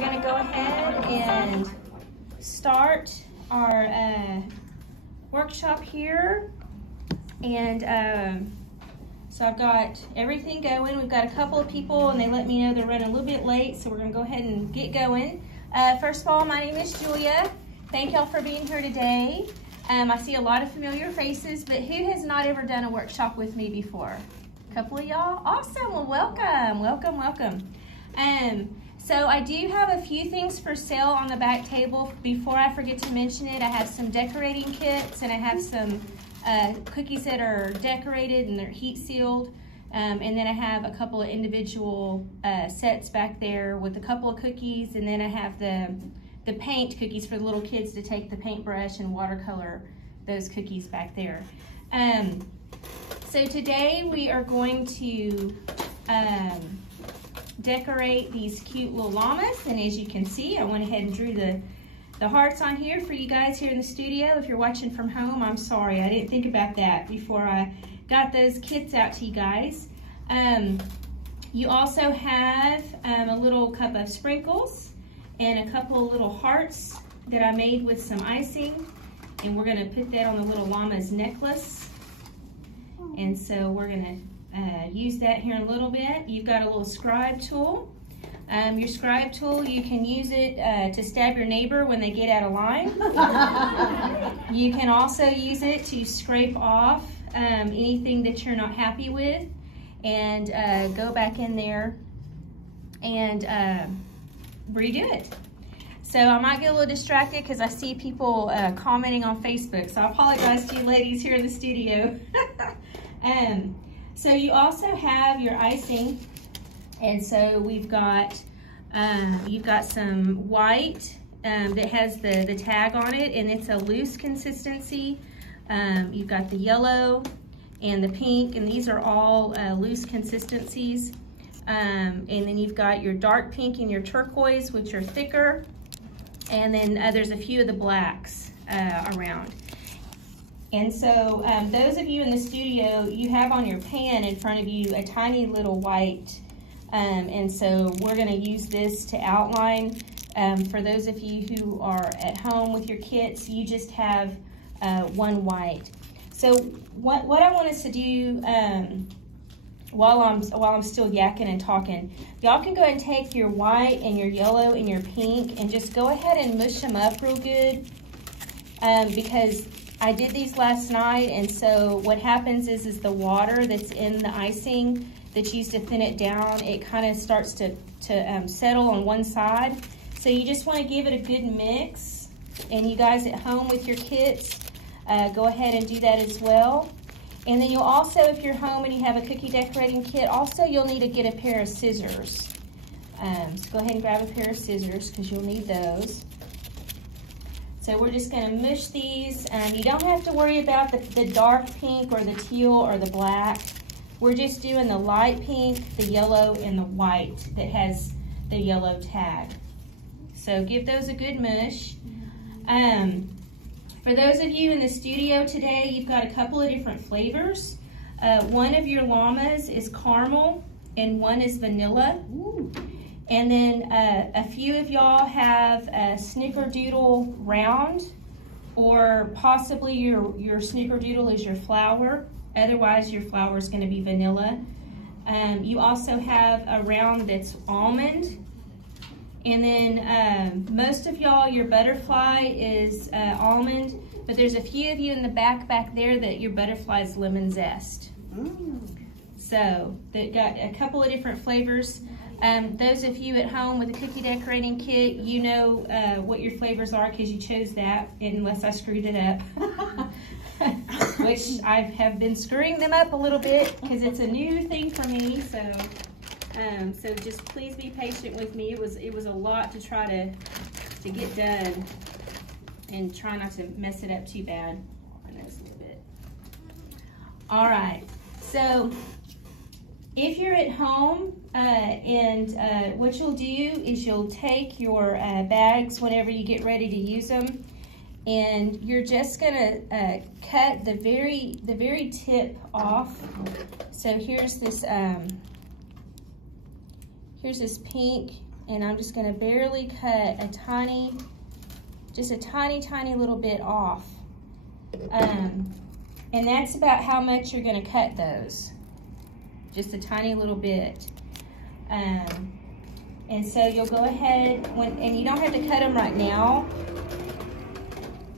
we're gonna go ahead and start our workshop here. And so I've got everything going. We've got a couple of people and they let me know they're running a little bit late, so we're gonna go ahead and get going. First of all, my name is Julia. Thank y'all for being here today. I see a lot of familiar faces, but who has not ever done a workshop with me before? A couple of y'all? Awesome, well welcome, welcome, welcome. So I do have a few things for sale on the back table. Before I forget to mention it, I have some decorating kits and I have some cookies that are decorated and they're heat sealed. And then I have a couple of individual sets back there with a couple of cookies, and then I have the paint cookies for the little kids to take the paintbrush and watercolor those cookies back there. So today we are going to decorate these cute little llamas, and as you can see, I went ahead and drew the hearts on here for you guys here in the studio. If you're watching from home, I'm sorry, I didn't think about that before I got those kits out to you guys. You also have a little cup of sprinkles and a couple of little hearts that I made with some icing, and we're gonna put that on the little llama's necklace. And so we're gonna use that here in a little bit. You've got a little scribe tool. Your scribe tool, you can use it to stab your neighbor when they get out of line. You can also use it to scrape off anything that you're not happy with, and go back in there and redo it. So I might get a little distracted because I see people commenting on Facebook, so I apologize to you ladies here in the studio. So you also have your icing, and so we've got you've got some white that has the tag on it, and it's a loose consistency. You've got the yellow and the pink, and these are all loose consistencies. And then you've got your dark pink and your turquoise, which are thicker. And then there's a few of the blacks around. And so those of you in the studio, you have on your pan in front of you a tiny little white. And so we're gonna use this to outline. For those of you who are at home with your kits, you just have one white. So what I want us to do while I'm still yakking and talking, y'all can go ahead and take your white and your yellow and your pink and just go ahead and mush them up real good, because I did these last night, and so what happens is the water that's in the icing that's used to thin it down, it kind of starts to settle on one side. So you just want to give it a good mix, and you guys at home with your kits, go ahead and do that as well. And then you'll also, if you're home and you have a cookie decorating kit, also you'll need to get a pair of scissors. So go ahead and grab a pair of scissors because you'll need those. So we're just going to mush these. You don't have to worry about the dark pink or the teal or the black. We're just doing the light pink, the yellow, and the white that has the yellow tag. So give those a good mush. For those of you in the studio today, you've got a couple of different flavors. One of your llamas is caramel and one is vanilla. Ooh. And then a few of y'all have a snickerdoodle round, or possibly your snickerdoodle is your flower. Otherwise, your flower is going to be vanilla. You also have a round that's almond. And then most of y'all, your butterfly is almond, but there's a few of you in the back there that your butterfly is lemon zest. Mm. So they've got a couple of different flavors. Those of you at home with a cookie decorating kit, you know what your flavors are because you chose that, unless I screwed it up. Which I have been screwing them up a little bit because it's a new thing for me. So just please be patient with me. It was a lot to try to get done, and try not to mess it up too bad. I know it's a little bit. All right. So if you're at home, what you'll do is you'll take your bags whenever you get ready to use them, and you're just gonna cut the very tip off. So here's this pink and I'm just gonna barely cut a tiny, just a tiny, tiny little bit off. And that's about how much you're gonna cut those. Just a tiny little bit. And so you'll go ahead, and you don't have to cut them right now,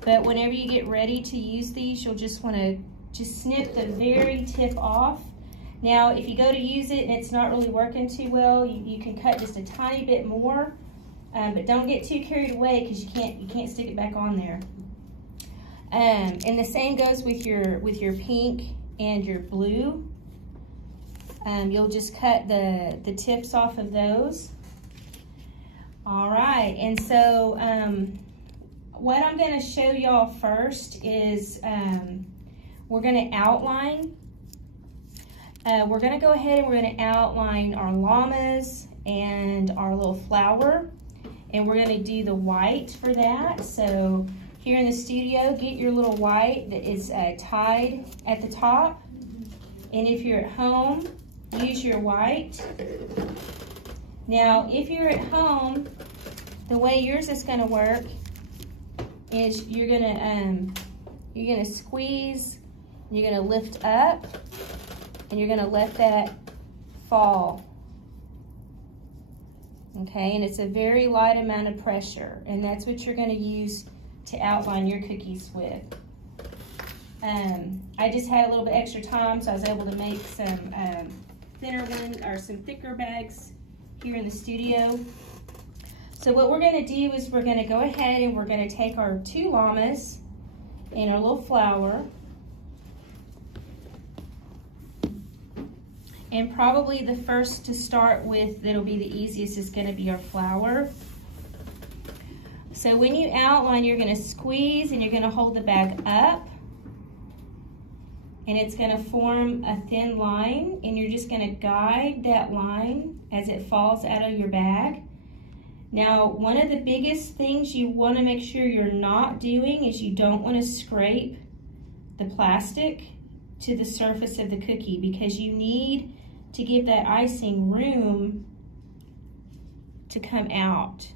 but whenever you get ready to use these, you'll just wanna just snip the very tip off. Now, if you go to use it and it's not really working too well, you can cut just a tiny bit more, but don't get too carried away because you can't stick it back on there. And the same goes with your pink and your blue. You'll just cut the tips off of those. All right, and so what I'm gonna show y'all first is we're gonna outline. We're gonna go ahead and we're gonna outline our llamas and our little flower, and we're gonna do the white for that. So here in the studio, get your little white that is tied at the top, and if you're at home, use your white. Now, if you're at home, the way yours is gonna work is you're gonna squeeze, you're gonna lift up, and you're gonna let that fall. Okay, and it's a very light amount of pressure, and that's what you're gonna use to outline your cookies with. I just had a little bit extra time, so I was able to make some some thicker bags here in the studio. So what we're gonna do is we're gonna go ahead and we're gonna take our 2 llamas and our little flower, and probably the first to start with that'll be the easiest is gonna be our flower. So when you outline, you're gonna squeeze and you're gonna hold the bag up, and it's gonna form a thin line, and you're just gonna guide that line as it falls out of your bag. Now, one of the biggest things you wanna make sure you're not doing is you don't wanna scrape the plastic to the surface of the cookie, because you need to give that icing room to come out.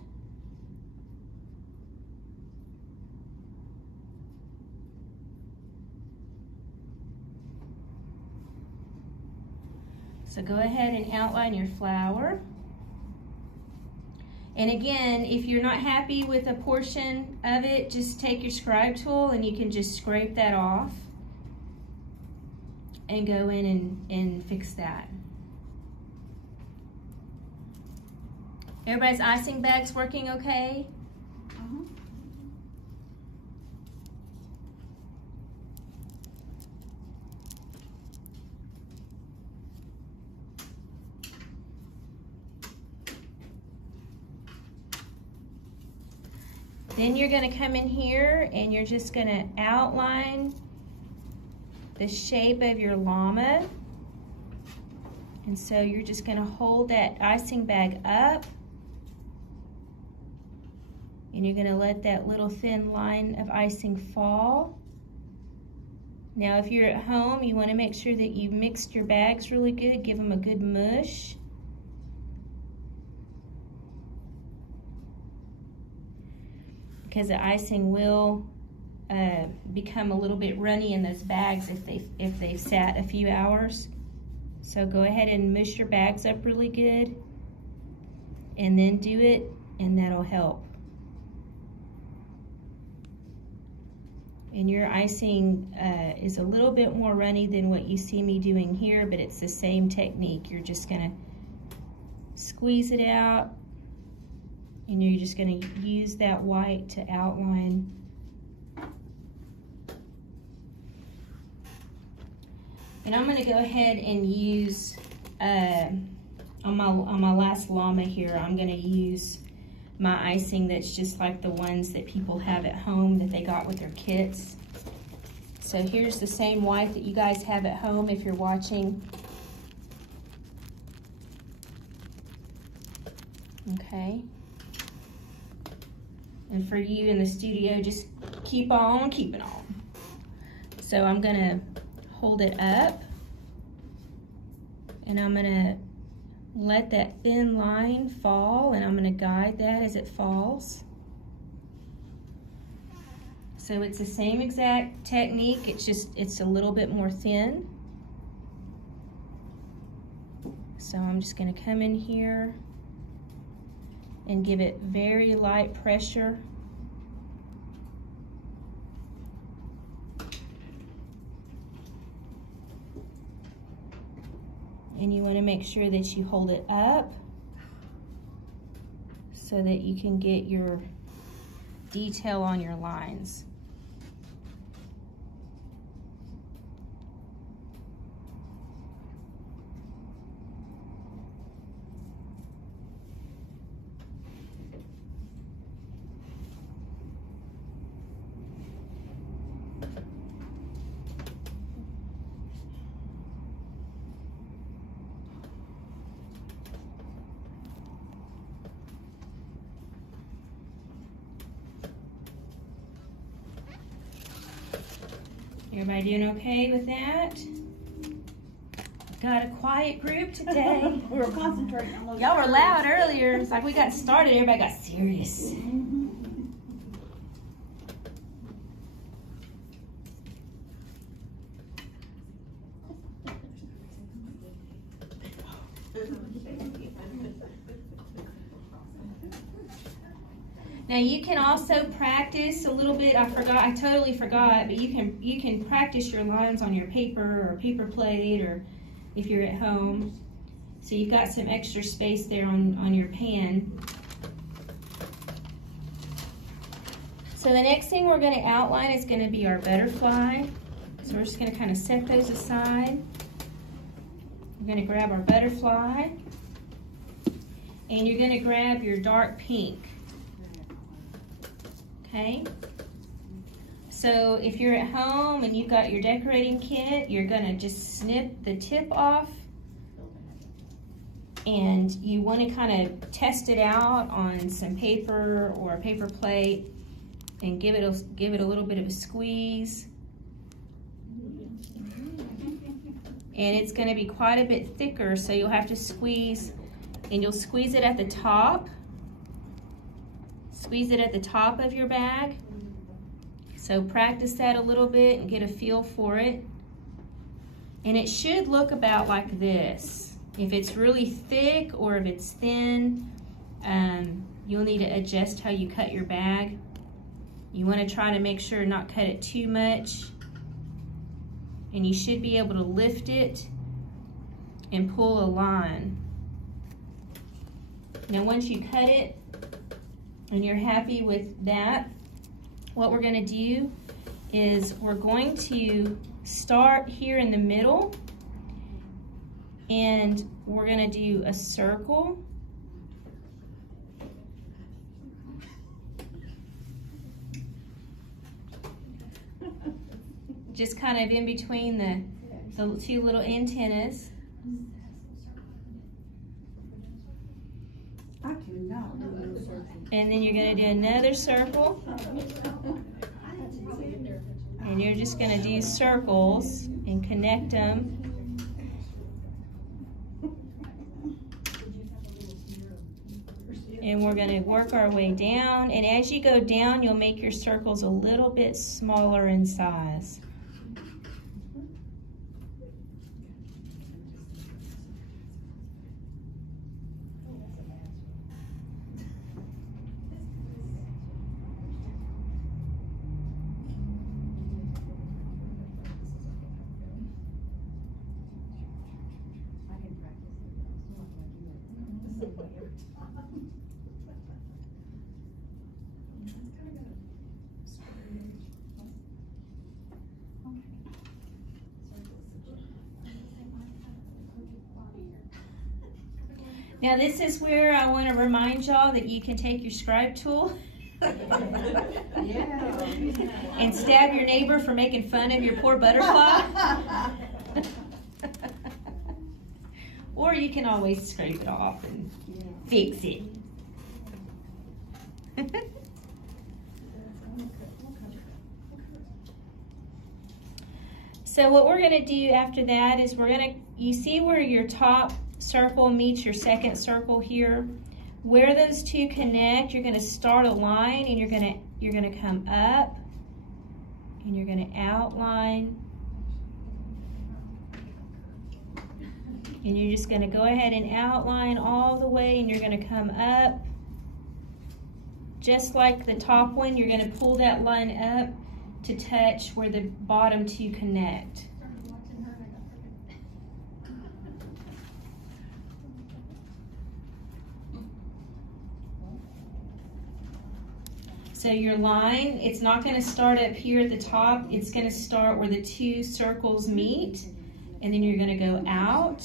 So go ahead and outline your flower. And again, if you're not happy with a portion of it, just take your scribe tool and you can just scrape that off and go in and fix that. Everybody's icing bag's working okay? Then you're gonna come in here and you're just gonna outline the shape of your llama. And so you're just gonna hold that icing bag up, and you're gonna let that little thin line of icing fall. Now, if you're at home, you wanna make sure that you mixed your bags really good, give them a good mush. Because the icing will become a little bit runny in those bags if they've sat a few hours. So go ahead and mush your bags up really good, and then do it, and that'll help. And your icing is a little bit more runny than what you see me doing here, but it's the same technique. You're just gonna squeeze it out, and you're just gonna use that white to outline. And I'm gonna go ahead and use, on my last llama here, I'm gonna use my icing that's just like the ones that people have at home that they got with their kits. So here's the same white that you guys have at home if you're watching. Okay. And for you in the studio, just keep on keeping on. So I'm gonna hold it up, and I'm gonna let that thin line fall, and I'm going to guide that as it falls. So it's the same exact technique, it's a little bit more thin. So I'm just going to come in here and give it very light pressure. And you want to make sure that you hold it up so that you can get your detail on your lines. Everybody doing okay with that? Got a quiet group today. We were concentrating on those. Y'all were loud earlier. It's like we got started, everybody got serious. Now you can also practice a little bit. I totally forgot, but you can practice your lines on your paper or paper plate, or if you're at home. So you've got some extra space there on your pan. So the next thing we're going to outline is going to be our butterfly. So we're just going to kind of set those aside. We're going to grab our butterfly, and you're going to grab your dark pink. Okay, so if you're at home and you've got your decorating kit, you're gonna just snip the tip off, and you want to kind of test it out on some paper or a paper plate and give it a little bit of a squeeze. And it's going to be quite a bit thicker, so you'll have to squeeze, and you'll squeeze it at the top. Squeeze it at the top of your bag. So practice that a little bit and get a feel for it. And it should look about like this. If it's really thick or if it's thin, you'll need to adjust how you cut your bag. You want to try to make sure not cut it too much. And you should be able to lift it and pull a line. Now once you cut it, and you're happy with that, what we're going to do is we're going to start here in the middle, and we're going to do a circle. Just kind of in between the two little antennas. And then you're going to do another circle, and you're just going to do circles and connect them. And we're going to work our way down, and as you go down, you'll make your circles a little bit smaller in size. Now this is where I want to remind y'all that you can take your scribe tool and stab your neighbor for making fun of your poor butterfly. Or you can always scrape it off and fix it. So what we're going to do after that is you see where your top circle meets your second circle here. Where those two connect, you're gonna start a line and you're gonna come up and you're gonna outline. And you're just gonna go ahead and outline all the way and you're gonna come up. Just like the top one, you're gonna pull that line up to touch where the bottom two connect. So your line, it's not gonna start up here at the top, it's gonna start where the two circles meet, and then you're gonna go out,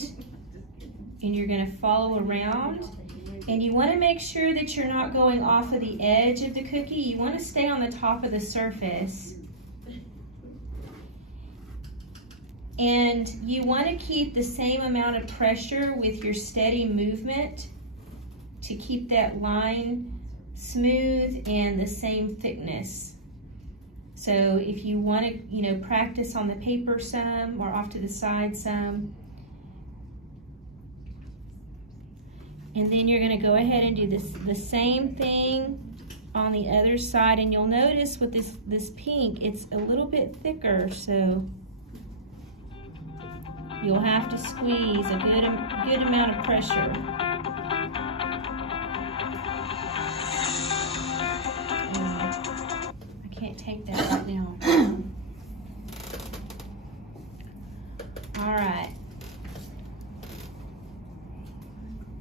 and you're gonna follow around. And you wanna make sure that you're not going off of the edge of the cookie, you wanna stay on the top of the surface. And you wanna keep the same amount of pressure with your steady movement to keep that line smooth and the same thickness. So if you want to, practice on the paper some or off to the side some. And then you're going to go ahead and do the same thing on the other side, and you'll notice with this pink, it's a little bit thicker, so you'll have to squeeze a good amount of pressure. Take that right now. All right.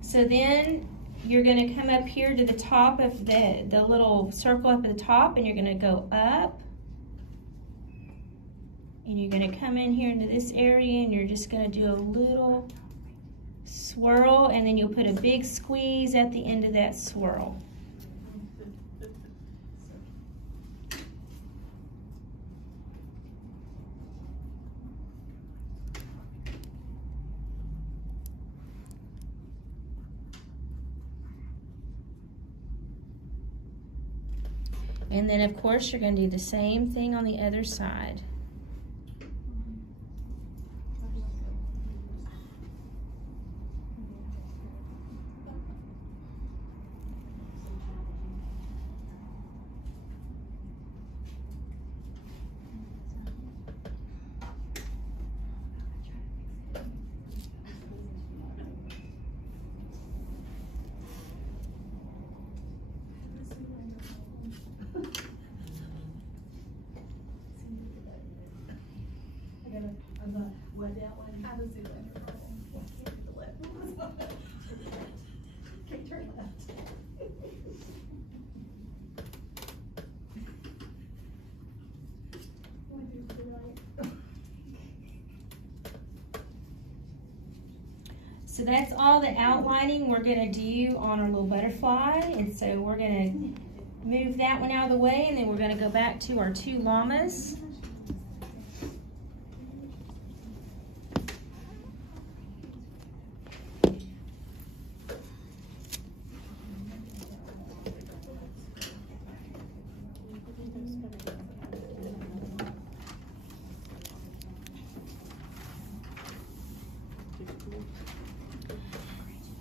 So then you're going to come up here to the top of the little circle up at the top, and you're going to go up. And you're going to come in here into this area, and you're just going to do a little swirl, and then you'll put a big squeeze at the end of that swirl. And then of course you're going to do the same thing on the other side. So that's all the outlining we're going to do on our little butterfly, and so we're going to move that one out of the way, and then we're going to go back to our two llamas.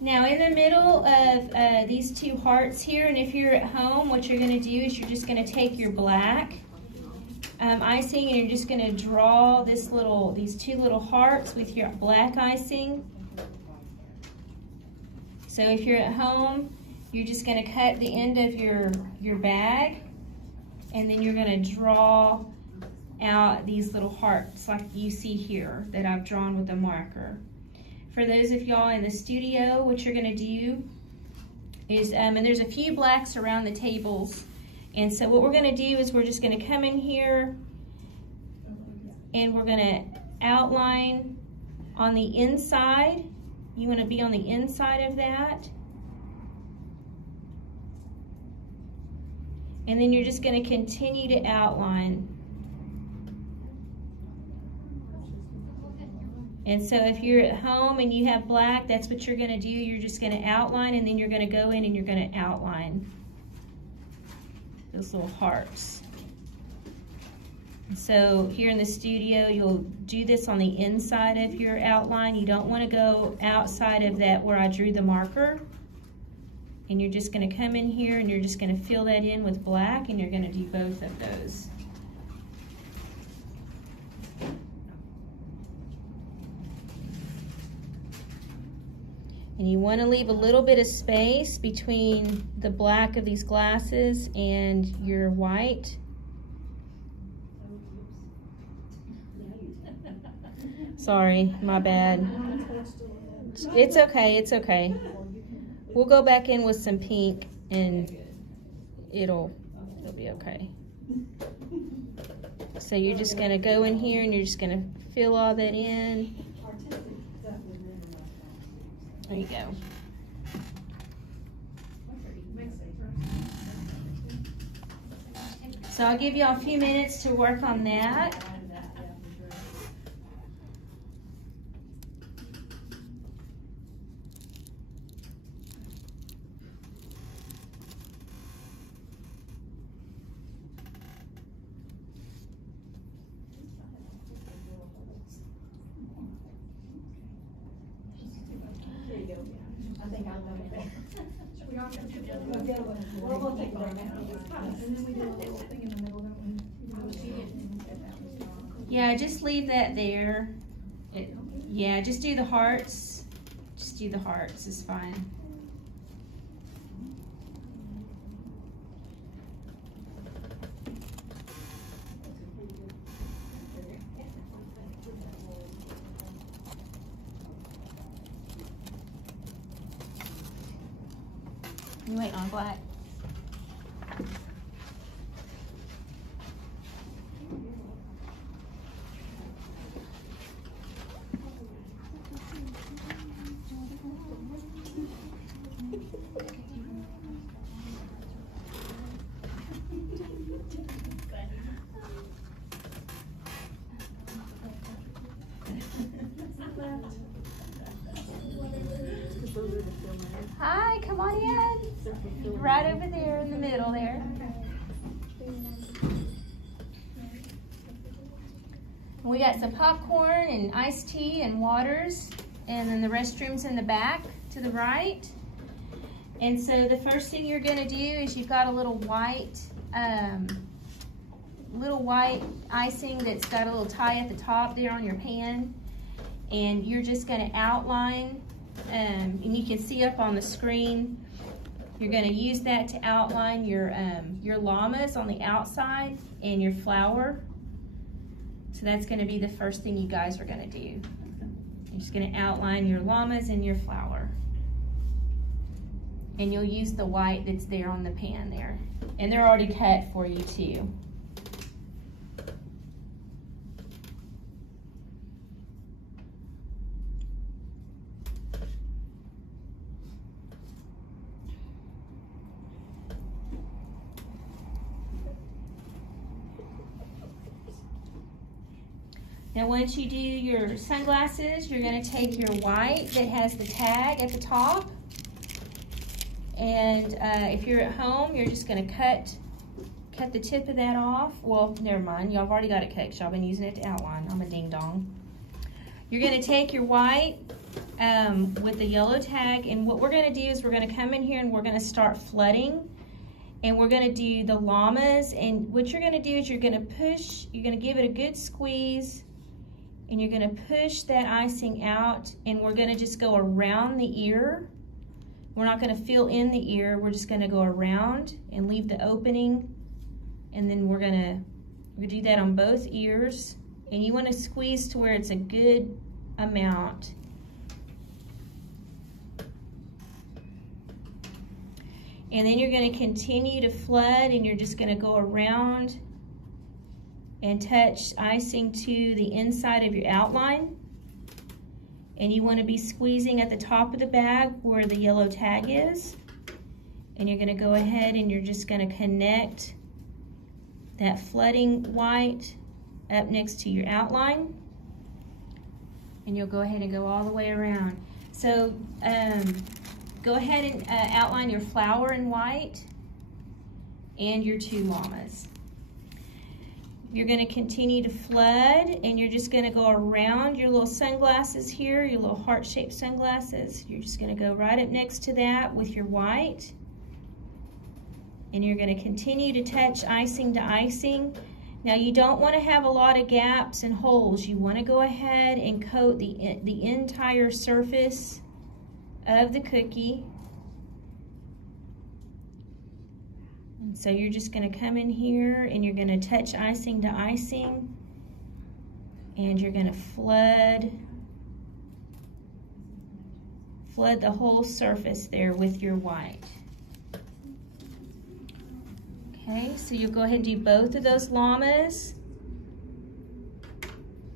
Now in the middle of these two hearts here, and if you're at home, what you're going to do is you're just going to take your black icing, and you're just going to draw these two little hearts with your black icing. So if you're at home, you're just going to cut the end of your bag, and then you're going to draw out these little hearts like you see here that I've drawn with a marker. For those of y'all in the studio, what you're going to do is, and there's a few blacks around the tables, and so what we're going to do is we're just going to come in here and we're going to outline on the inside. You want to be on the inside of that. And then you're just going to continue to outline. And so if you're at home and you have black, that's what you're going to do. You're just going to outline, and then you're going to go in and you're going to outline those little hearts. So here in the studio, you'll do this on the inside of your outline. You don't want to go outside of that where I drew the marker. And you're just going to come in here and you're just going to fill that in with black, and you're going to do both of those. And you want to leave a little bit of space between the black of these glasses and your white. Sorry, my bad. It's okay, it's okay. We'll go back in with some pink and it'll be okay. So you're just gonna go in here and you're just gonna fill all that in. There you go. So I'll give y'all a few minutes to work on that. Yeah, just leave that there. Yeah, just do the hearts. Just do the hearts, it's fine. You wait on black. Hi, come on in. Right over there in the middle there. We got some popcorn and iced tea and waters, and then the restrooms in the back to the right. And so the first thing you're gonna do is you've got a little white icing that's got a little tie at the top there on your pan, and you're just gonna outline, and you can see up on the screen, you're gonna use that to outline your llamas on the outside and your flower. So that's gonna be the first thing you guys are gonna do. You're just gonna outline your llamas and your flower. And you'll use the white that's there on the pan there. And they're already cut for you too. Now once you do your sunglasses, you're gonna take your white that has the tag at the top. And if you're at home, you're just gonna cut the tip of that off. Well, never mind, y'all have already got it cut because y'all been using it to outline. I'm a ding dong. You're gonna take your white with the yellow tag, and what we're gonna do is we're gonna come in here and we're gonna start flooding. And we're gonna do the llamas, and what you're gonna do is you're gonna give it a good squeeze, and you're gonna push that icing out, and we're gonna just go around the ear. We're not gonna fill in the ear, we're just gonna go around and leave the opening, and then we're gonna do that on both ears, and you wanna squeeze to where it's a good amount. And then you're gonna continue to flood, and you're just gonna go around and touch icing to the inside of your outline. And you wanna be squeezing at the top of the bag where the yellow tag is. And you're gonna go ahead and you're just gonna connect that flooding white up next to your outline. And you'll go ahead and go all the way around. So go ahead and outline your flower in white and your two llamas. you're going to continue to flood, and you're just going to go around your little sunglasses here, your little heart-shaped sunglasses. You're just going to go right up next to that with your white. And you're going to continue to touch icing to icing. Now you don't want to have a lot of gaps and holes. You want to go ahead and coat the entire surface of the cookie. And so you're just going to come in here and you're going to touch icing to icing, and you're going to flood the whole surface there with your white. Okay, so you'll go ahead and do both of those llamas.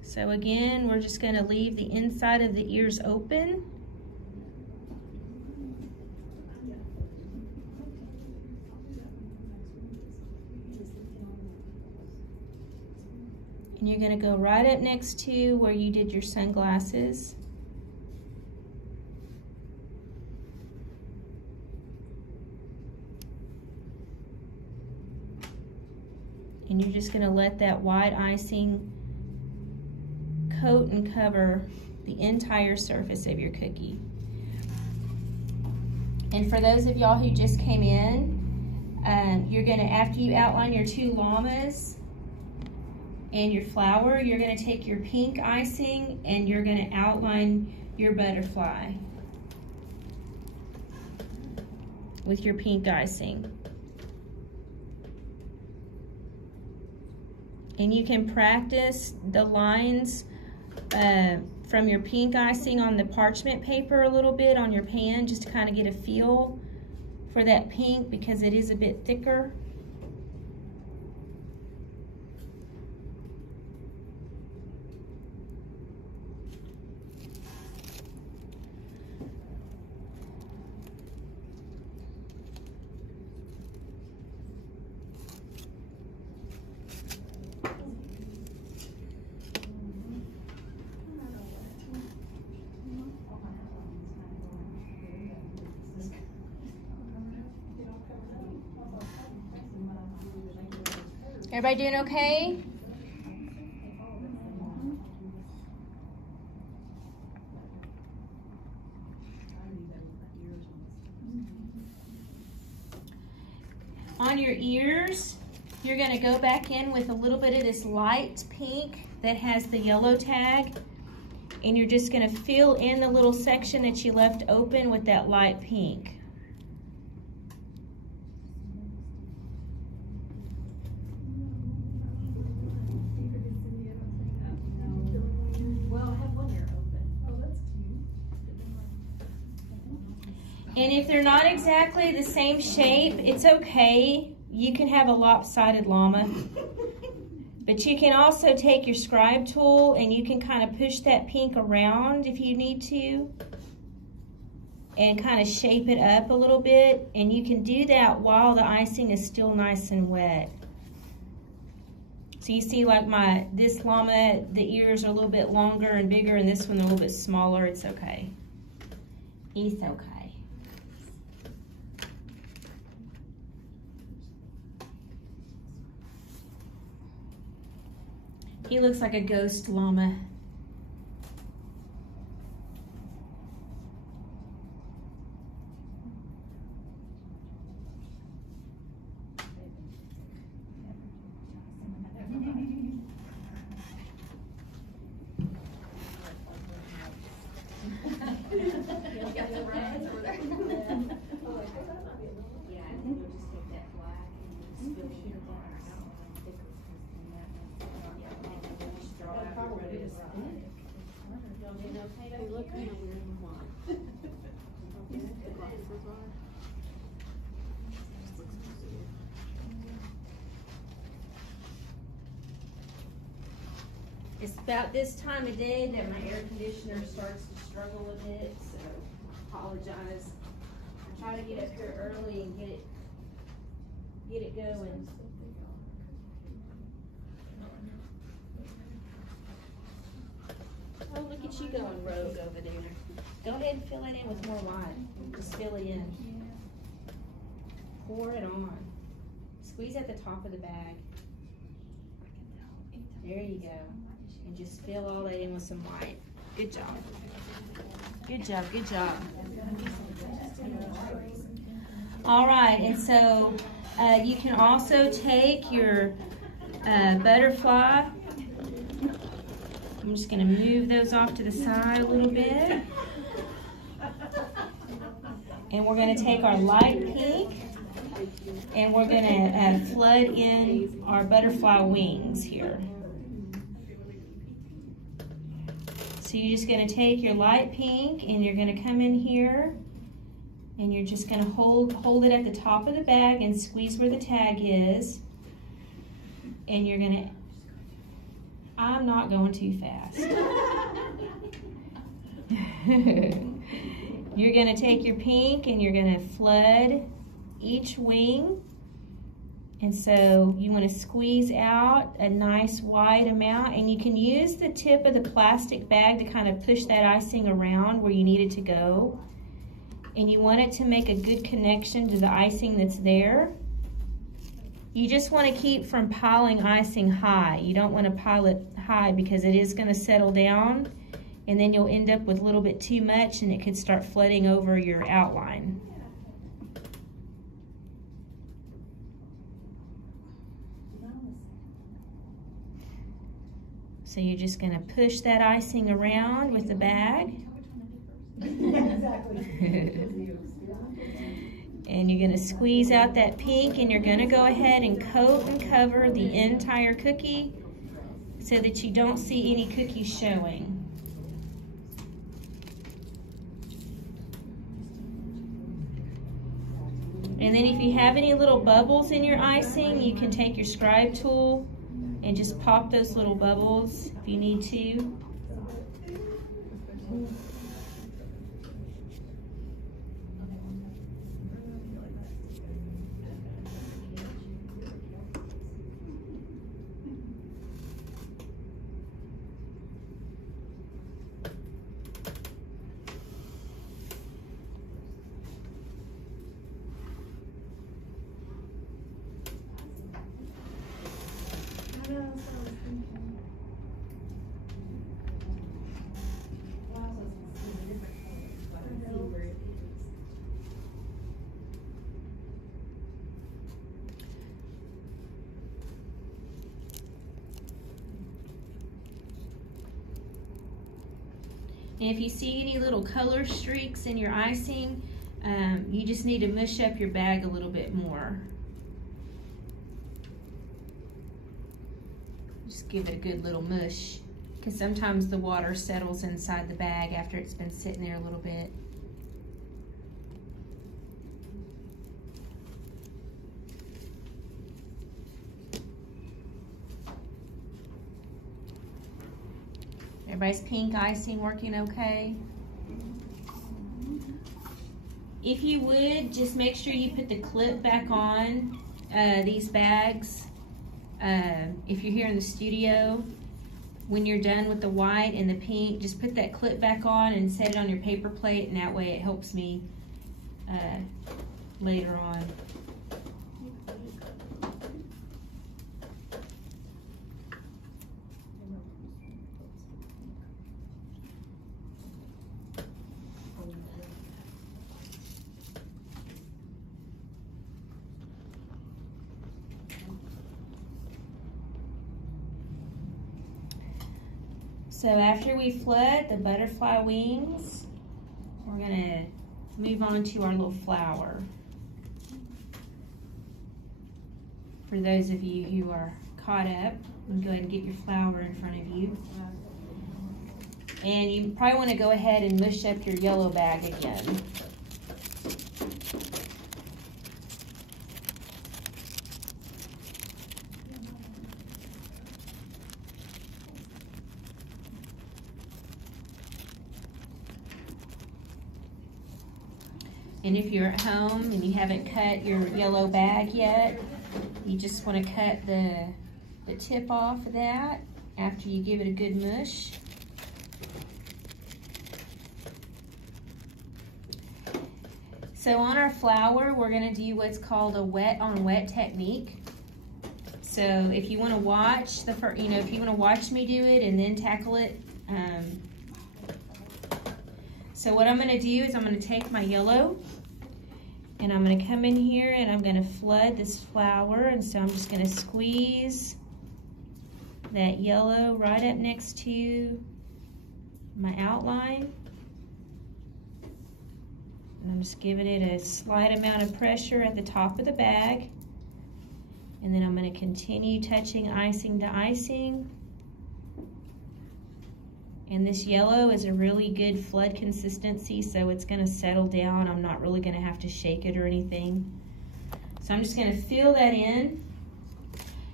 So again, we're just going to leave the inside of the ears open. And you're going to go right up next to where you did your sunglasses. And you're just going to let that white icing coat and cover the entire surface of your cookie. And for those of y'all who just came in, you're going to, after you outline your two llamas and your flower, you're going to take your pink icing and you're going to outline your butterfly with your pink icing. And you can practice the lines from your pink icing on the parchment paper a little bit on your pan, just to kind of get a feel for that pink, because it is a bit thicker. Everybody doing okay? On your ears, you're going to go back in with a little bit of this light pink that has the yellow tag, and you're just going to fill in the little section that you left open with that light pink. And if they're not exactly the same shape, it's okay. You can have a lopsided llama. But you can also take your scribe tool and you can kind of push that pink around if you need to, and kind of shape it up a little bit. And you can do that while the icing is still nice and wet. So you see, like this llama, the ears are a little bit longer and bigger, and this one a little bit smaller. It's okay. It's okay. He looks like a ghost llama. It's about this time of day that my air conditioner starts to struggle a bit, so I apologize. I try to get up here early and get it going. Oh, look at you going rogue over there. Go ahead and fill it in with more white. Just fill it in. Pour it on. Squeeze at the top of the bag. There you go. And just fill all that in with some white. Good job. Good job, good job. All right, and so you can also take your butterfly. I'm just gonna move those off to the side a little bit. And we're gonna take our light pink and we're gonna flood in our butterfly wings here. So you're just gonna take your light pink and you're gonna come in here and you're just gonna hold it at the top of the bag and squeeze where the tag is. And you're gonna, I'm not going too fast. You're gonna take your pink and you're gonna flood each wing. And so you want to squeeze out a nice wide amount, and you can use the tip of the plastic bag to kind of push that icing around where you need it to go. And you want it to make a good connection to the icing that's there. You just want to keep from piling icing high. You don't want to pile it high because it is going to settle down, and then you'll end up with a little bit too much and it could start flooding over your outline. So you're just going to push that icing around with the bag. And you're going to squeeze out that pink, and you're going to go ahead and coat and cover the entire cookie so that you don't see any cookies showing. And then if you have any little bubbles in your icing, you can take your scribe tool and just pop those little bubbles if you need to. And if you see any little color streaks in your icing, you just need to mush up your bag a little bit more. Just give it a good little mush, because sometimes the water settles inside the bag after it's been sitting there a little bit. Everybody's pink icing working okay? If you would, just make sure you put the clip back on these bags. If you're here in the studio, when you're done with the white and the pink, just put that clip back on and set it on your paper plate, and that way it helps me later on. So after we flood the butterfly wings, we're gonna move on to our little flower. For those of you who are caught up, you can go ahead and get your flower in front of you. And you probably wanna go ahead and mush up your yellow bag again. And if you're at home and you haven't cut your yellow bag yet, you just want to cut the tip off of that after you give it a good mush. So on our flower, we're going to do what's called a wet on wet technique. So if you want to watch if you want to watch me do it and then tackle it. So what I'm going to do is I'm going to take my yellow and I'm going to come in here and I'm going to flood this flower. And so I'm just going to squeeze that yellow right up next to my outline. And I'm just giving it a slight amount of pressure at the top of the bag. And then I'm going to continue touching icing to icing. And this yellow is a really good flood consistency, so it's going to settle down. I'm not really going to have to shake it or anything. So I'm just going to fill that in.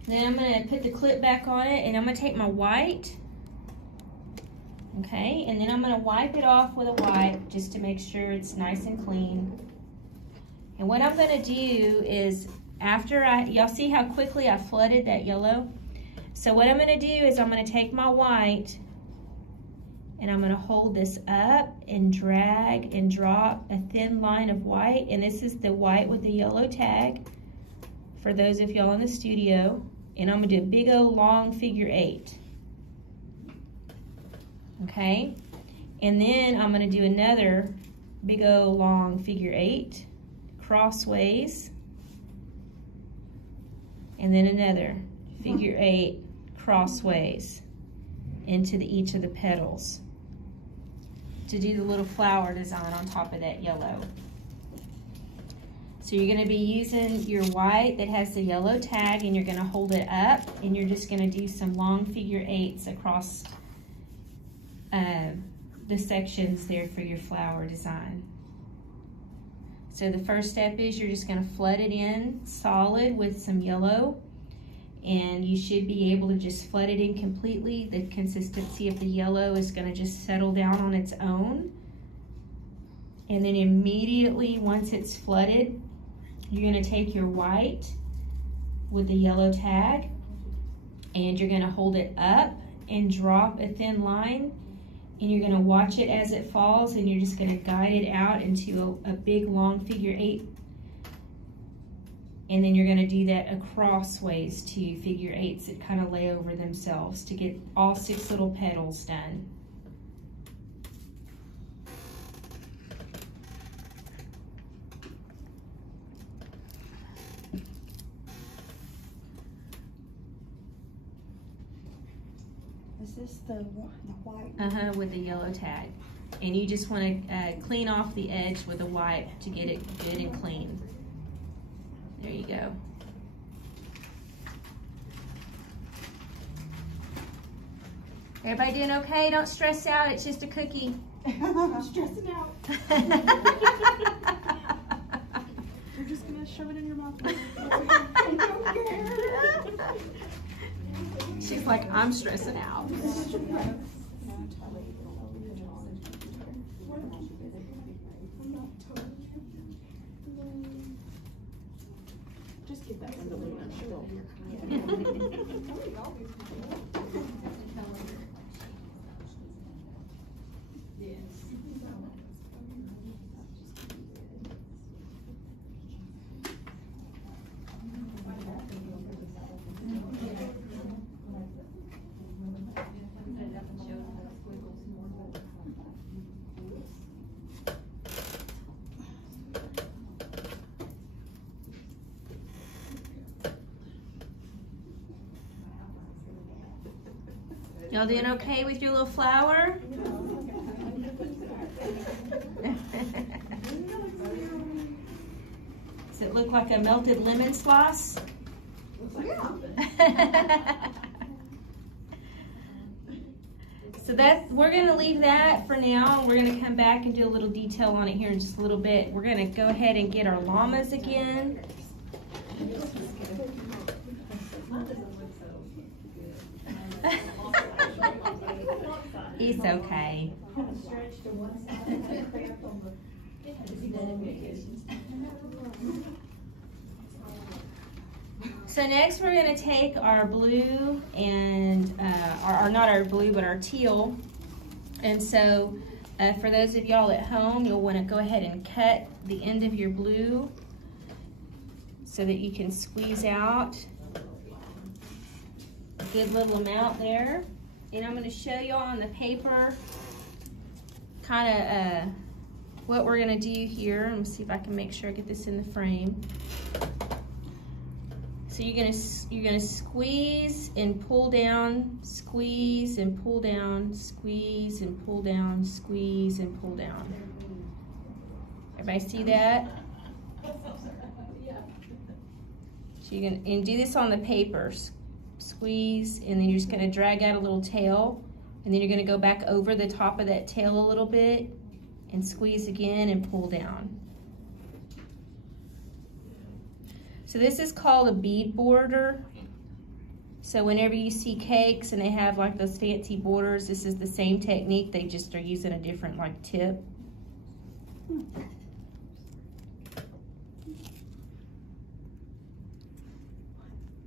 Then I'm going to put the clip back on it, and I'm going to take my white. Okay, and then I'm going to wipe it off with a wipe just to make sure it's nice and clean. And what I'm going to do is, after y'all see how quickly I flooded that yellow? So what I'm going to do is I'm going to take my white and I'm going to hold this up and drag and drop a thin line of white. And this is the white with the yellow tag for those of y'all in the studio. And I'm going to do a big old long figure 8. Okay, and then I'm going to do another big old long figure 8 crossways, and then another figure 8 crossways into each of the petals to do the little flower design on top of that yellow. So you're going to be using your white that has the yellow tag, and you're going to hold it up, and you're just going to do some long figure 8s across the sections there for your flower design. So the first step is you're just going to flood it in solid with some yellow, and you should be able to just flood it in completely. The consistency of the yellow is going to just settle down on its own. And then immediately once it's flooded, you're going to take your white with the yellow tag, and you're going to hold it up and drop a thin line. And you're going to watch it as it falls, and you're just going to guide it out into a big long figure 8. And then you're going to do that acrossways to figure 8s that kind of lay over themselves to get all 6 little petals done. Is this the white? With the yellow tag. And you just want to clean off the edge with a wipe to get it good and clean. There you go. Everybody doing okay? Don't stress out, it's just a cookie. I'm stressing out. You're just going to shove it in your mouth. I don't care. She's like, I'm stressing out. Just give that one to Luna. Y'all doing okay with your little flower? Does it look like a melted lemon slice? Yeah. So we're gonna leave that for now. We're gonna come back and do a little detail on it here in just a little bit. We're gonna go ahead and get our llamas again. It's okay. So next we're going to take our blue and, or not our blue, but our teal. And so for those of y'all at home, you'll want to go ahead and cut the end of your blue so that you can squeeze out good little amount there. And I'm going to show you on the paper kind of what we're going to do here. Let me see if I can make sure I get this in the frame. So you're gonna squeeze and pull down, squeeze and pull down, squeeze and pull down, squeeze and pull down. Everybody see that? So you're gonna do this on the paper. Squeeze, and then you're just gonna drag out a little tail, and then you're gonna go back over the top of that tail a little bit and squeeze again and pull down. So this is called a bead border. So whenever you see cakes and they have like those fancy borders, this is the same technique. They just are using a different like tip.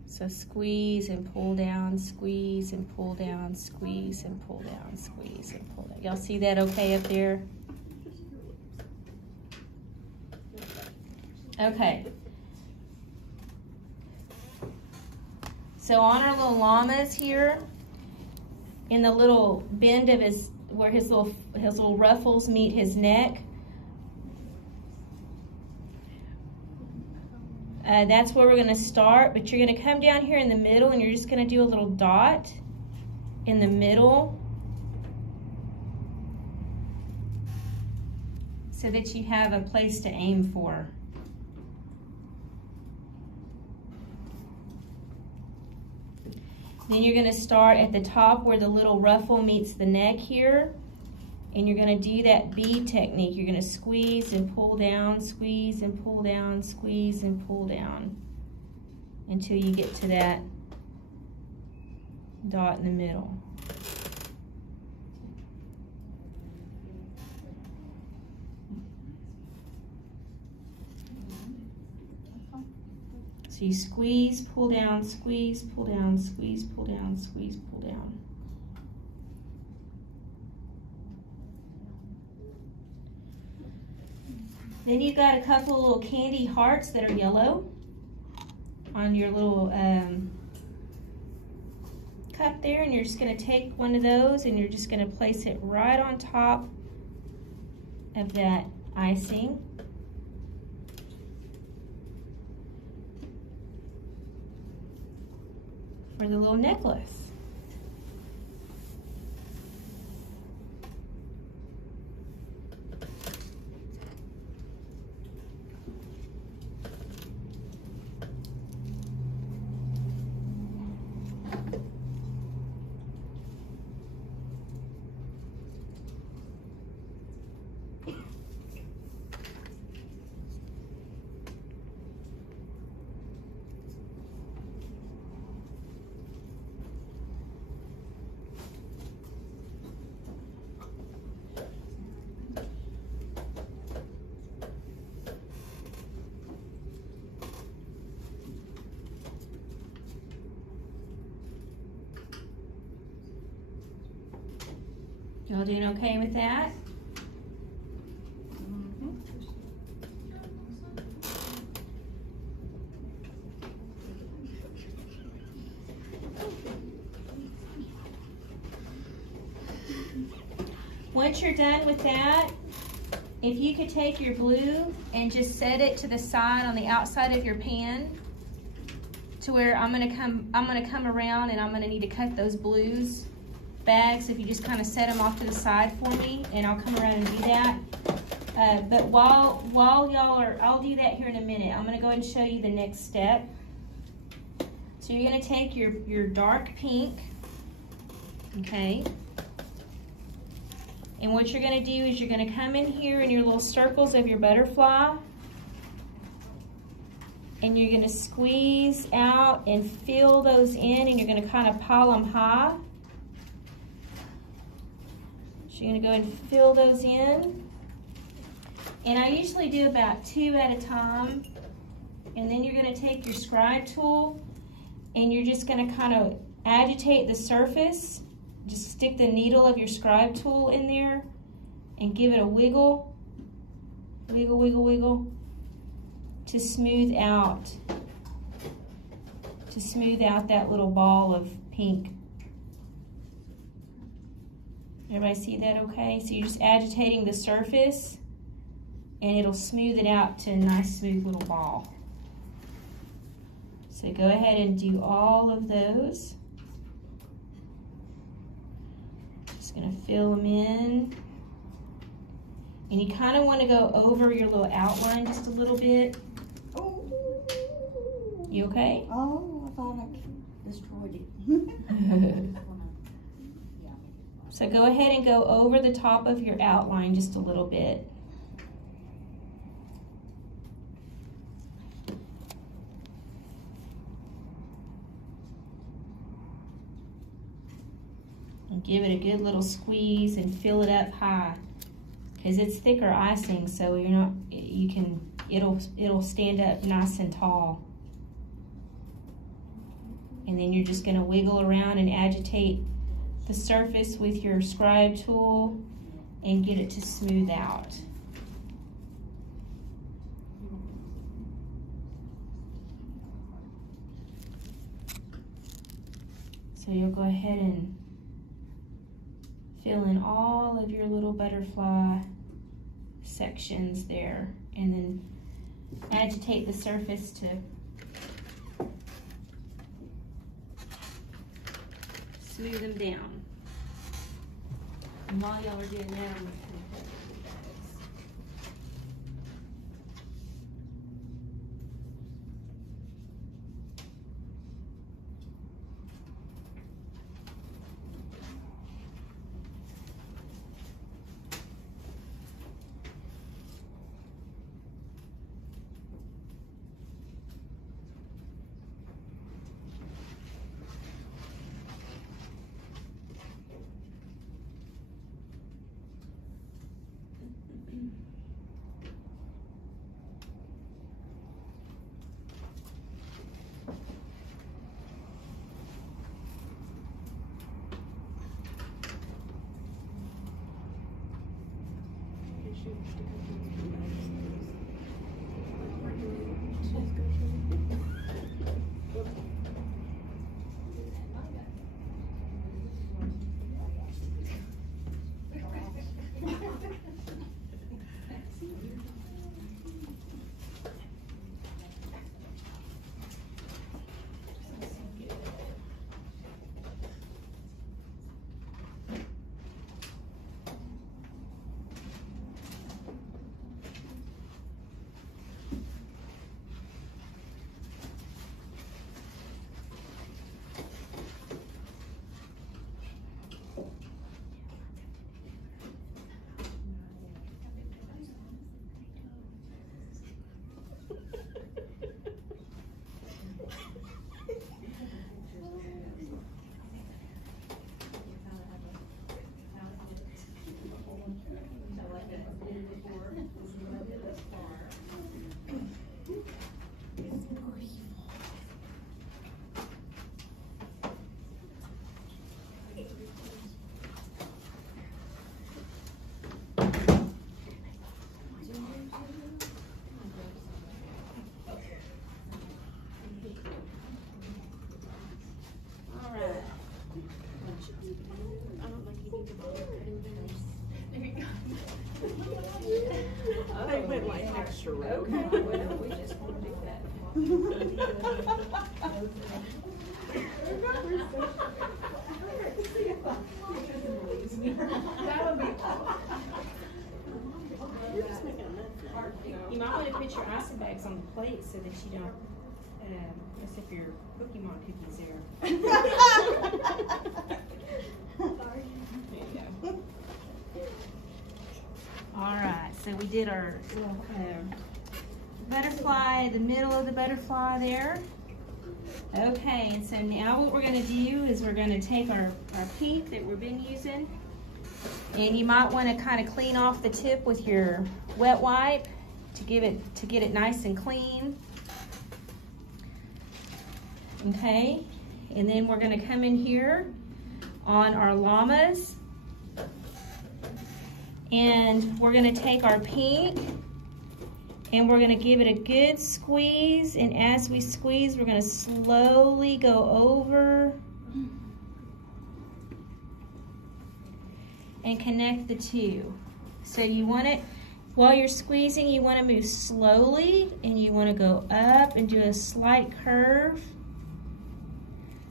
So squeeze and pull down, squeeze and pull down, squeeze and pull down, squeeze and pull down. Y'all see that okay up there? Okay. So on our little llamas here, in the little bend of where his little ruffles meet his neck, that's where we're going to start. But you're going to come down here in the middle, and you're just going to do a little dot in the middle so that you have a place to aim for. Then you're going to start at the top where the little ruffle meets the neck here, and you're going to do that bead technique. You're going to squeeze and pull down, squeeze and pull down, squeeze and pull down until you get to that dot in the middle. So you squeeze, pull down, squeeze, pull down, squeeze, pull down, squeeze, pull down. Then you've got a couple of little candy hearts that are yellow on your little cup there, and you're just going to take one of those and you're just going to place it right on top of that icing. For the little necklace. Y'all doing okay with that? Once you're done with that, if you could take your blue and just set it to the side on the outside of your pan to where I'm gonna come around and I'm gonna need to cut those blues bags. If you just kind of set them off to the side for me, and I'll come around and do that. But while y'all are, I'll do that here in a minute. I'm gonna go ahead and show you the next step. So you're gonna take your dark pink, okay? And what you're gonna do is you're gonna come in here in your little circles of your butterfly, and you're gonna squeeze out and fill those in, and you're gonna kind of pile them high. So you're gonna go and fill those in. And I usually do about 2 at a time. And then you're gonna take your scribe tool and you're just gonna kind of agitate the surface. Just stick the needle of your scribe tool in there and give it a wiggle. Wiggle, wiggle, wiggle. To smooth out that little ball pink. Everybody see that okay? So you're just agitating the surface and it'll smooth it out to a nice smooth little ball. So go ahead and do all of those. Just gonna fill them in. And you kind of want to go over your little outline just a little bit. Oh. You okay? Oh, I thought I destroyed it. So go ahead and go over the top of your outline just a little bit. And give it a good little squeeze and fill it up high. Because it's thicker icing, so you're not, it'll stand up nice and tall. And then you're just gonna wiggle around and agitate the surface with your scribe tool and get it to smooth out. So you'll go ahead and fill in all of your little butterfly sections there and then agitate the surface to smooth them down. And while y'all are doing that, I'm gonna I went like extra road. Okay, well, we just want to do that. That would be awesome. You're just making a mess now. You might want to put your icing bags on the plate so that you don't mess up your Pokemon cookies there. Sorry. There you go. All right, so we did our little butterfly, the middle of the butterfly there. Okay, and so now what we're going to do is we're going to take our pink that we've been using, and you might want to kind of clean off the tip with your wet wipe to get it nice and clean. Okay, and then we're going to come in here on our llamas, and we're going to take our pink and we're going to give it a good squeeze, and as we squeeze we're going to slowly go over and connect the two. So you want it, while you're squeezing, you want to move slowly and you want to go up and do a slight curve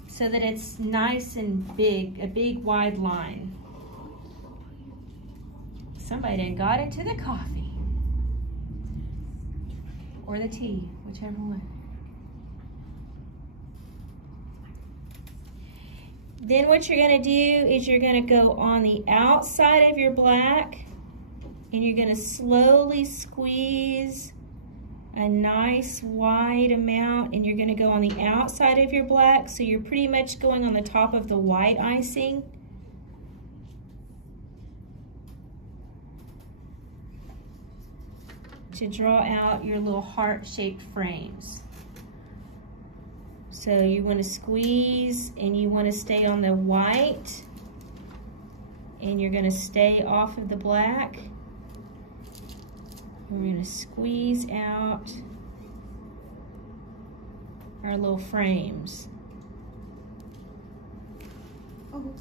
so that it's nice and big, a big wide line. Somebody done got into the coffee or the tea, whichever one. Then what you're going to do is you're going to go on the outside of your black and you're going to slowly squeeze a nice wide amount, and you're going to go on the outside of your black, so you're pretty much going on the top of the white icing. To draw out your little heart-shaped frames. So you want to squeeze and you want to stay on the white, and you're going to stay off of the black. We're going to squeeze out our little frames. Oh.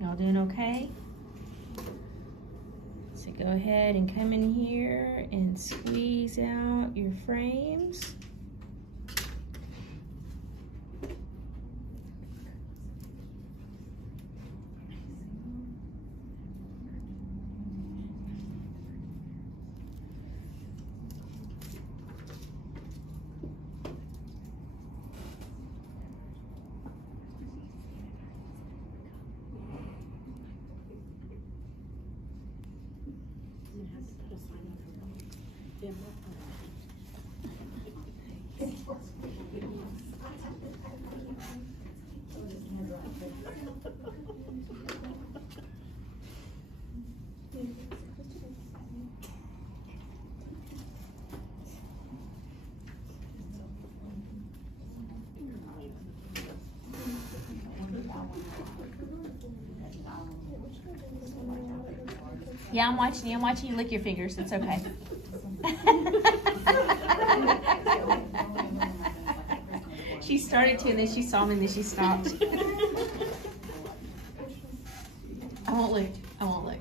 Y'all doing okay? So go ahead and come in here and squeeze out your frames. Yeah, I'm watching you. I'm watching you lick your fingers. It's okay. She started to, and then she saw me, and then she stopped. I won't look. I won't look.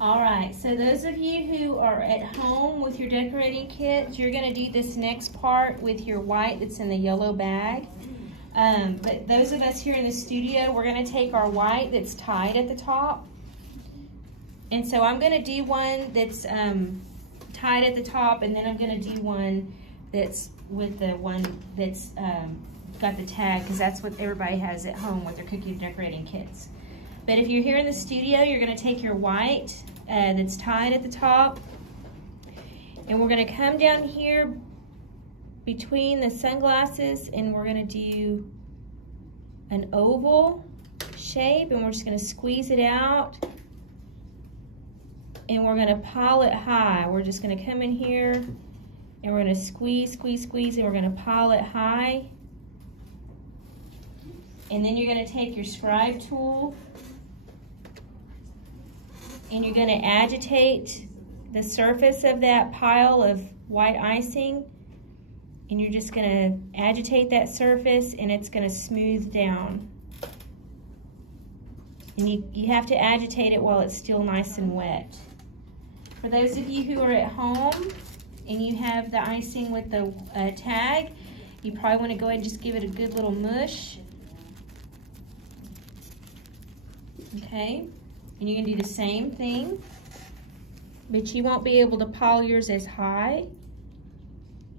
All right, so those of you who are at home with your decorating kits, you're going to do this next part with your white that's in the yellow bag. But those of us here in the studio, we're going to take our white that's tied at the top. And so I'm going to do one that's tied at the top, and then I'm going to do one that's with the one that's got the tag, because that's what everybody has at home with their cookie decorating kits. But if you're here in the studio, you're going to take your white that's tied at the top, and we're going to come down here between the sunglasses, and we're going to do an oval shape, and we're just going to squeeze it out, and we're going to pile it high. We're just going to come in here, and we're going to squeeze, squeeze, squeeze, and we're going to pile it high. And then you're going to take your scribe tool, and you're going to agitate the surface of that pile of white icing, and you're just going to agitate that surface, and it's going to smooth down. And you have to agitate it while it's still nice and wet. For those of you who are at home and you have the icing with the tag, you probably want to go ahead and just give it a good little mush. Okay, and you're going to do the same thing, but you won't be able to pile yours as high.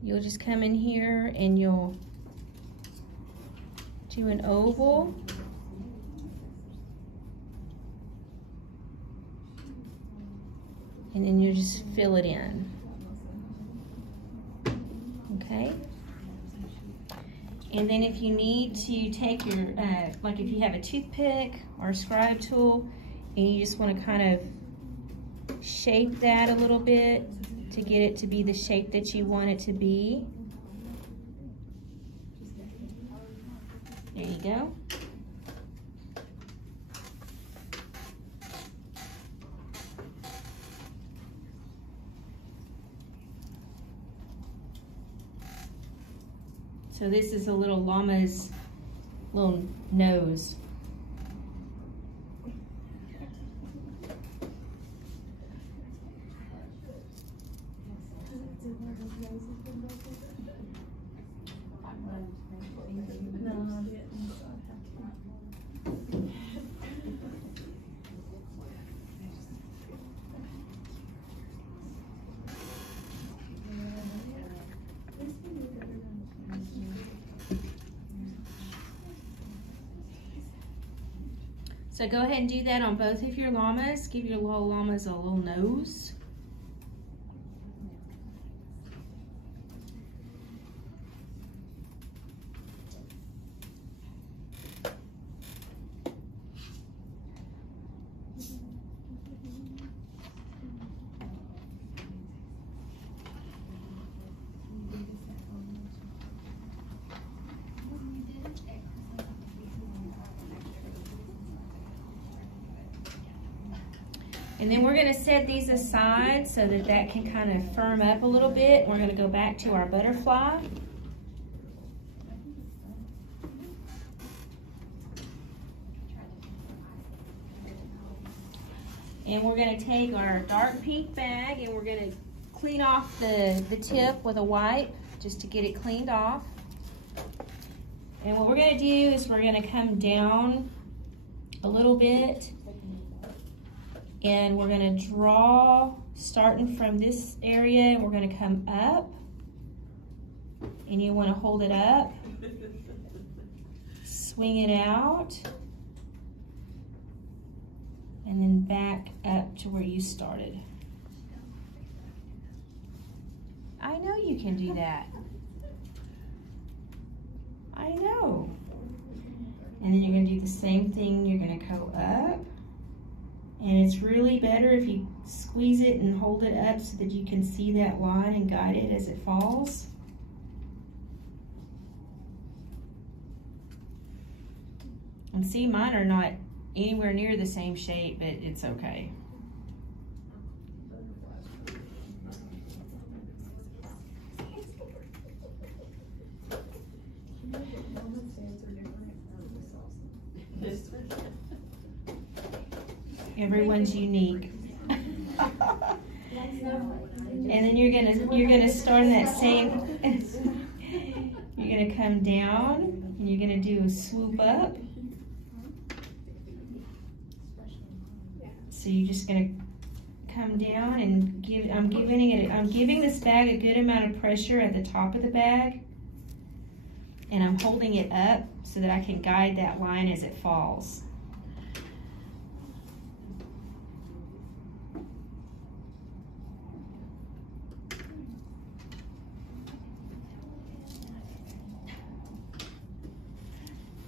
You'll just come in here and you'll do an oval. And then you just fill it in. Okay? And then if you need to take your, like if you have a toothpick or a scribe tool, and you just want to kind of shape that a little bit to get it to be the shape that you want it to be. There you go. So this is a little llama's little nose. So go ahead and do that on both of your llamas. Give your little llamas a little nose. And then we're going to set these aside so that that can kind of firm up a little bit. We're going to go back to our butterfly. And we're going to take our dark pink bag and we're going to clean off the tip with a wipe just to get it cleaned off. And what we're going to do is we're going to come down a little bit. And we're going to draw, starting from this area, we're going to come up. And you want to hold it up. Swing it out. And then back up to where you started. I know you can do that. I know. And then you're going to do the same thing. You're going to go up. And it's really better if you squeeze it and hold it up so that you can see that line and guide it as it falls. And see, mine are not anywhere near the same shape, but it's okay. Everyone's unique. And then you're gonna start in that same. You're gonna come down and you're gonna do a swoop up. So you're just gonna come down and I'm giving this bag a good amount of pressure at the top of the bag, and I'm holding it up so that I can guide that line as it falls.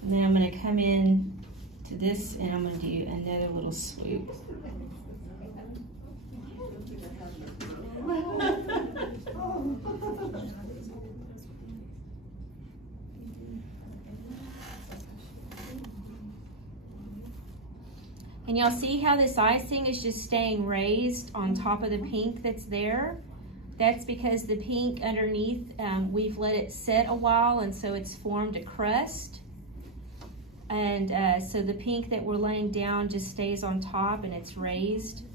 And then I'm going to come in to this and I'm going to do another little swoop. And y'all see how this icing is just staying raised on top of the pink that's there? That's because the pink underneath, we've let it set a while, and so it's formed a crust. And so the pink that we're laying down just stays on top and it's raised.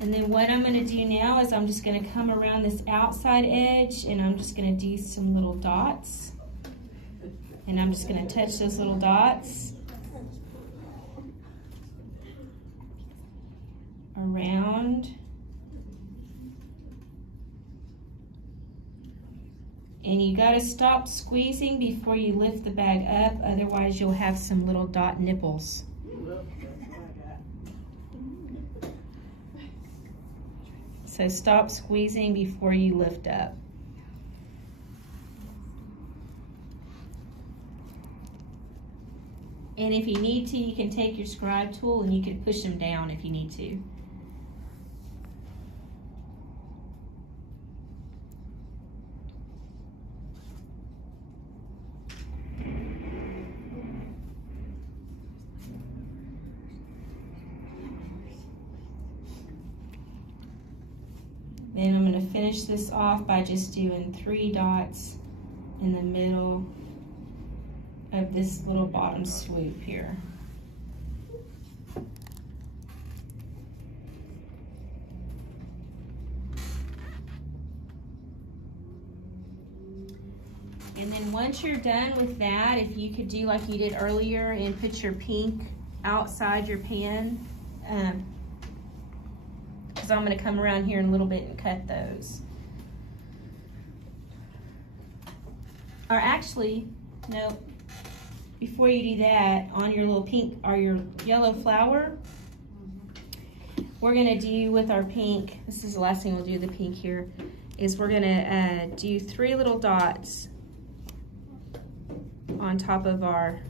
And then what I'm going to do now is I'm just going to come around this outside edge and I'm just going to do some little dots. And I'm just going to touch those little dots around. And you got to stop squeezing before you lift the bag up, otherwise you'll have some little dot nipples. So stop squeezing before you lift up. And if you need to, you can take your scribe tool and you can push them down if you need to. Then I'm going to finish this off by just doing 3 dots in the middle of this little bottom swoop here. And then once you're done with that, if you could do like you did earlier and put your pink outside your pan, because I'm going to come around here in a little bit and cut those. Or actually, no, before you do that, on your little pink or your yellow flower, we're going to do with our pink, this is the last thing we'll do with the pink here, is we're going to do 3 little dots on top of our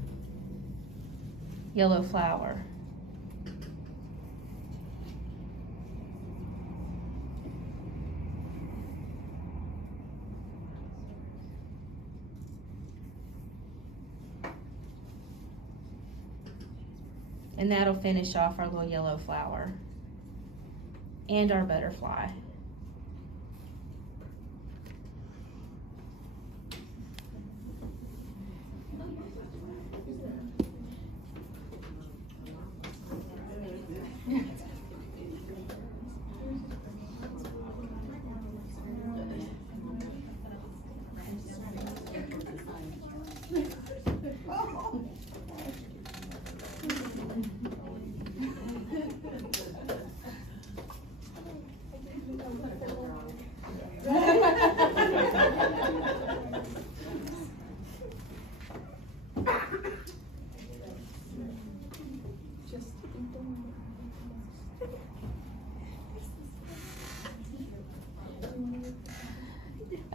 yellow flower. And that'll finish off our little yellow flower and our butterfly.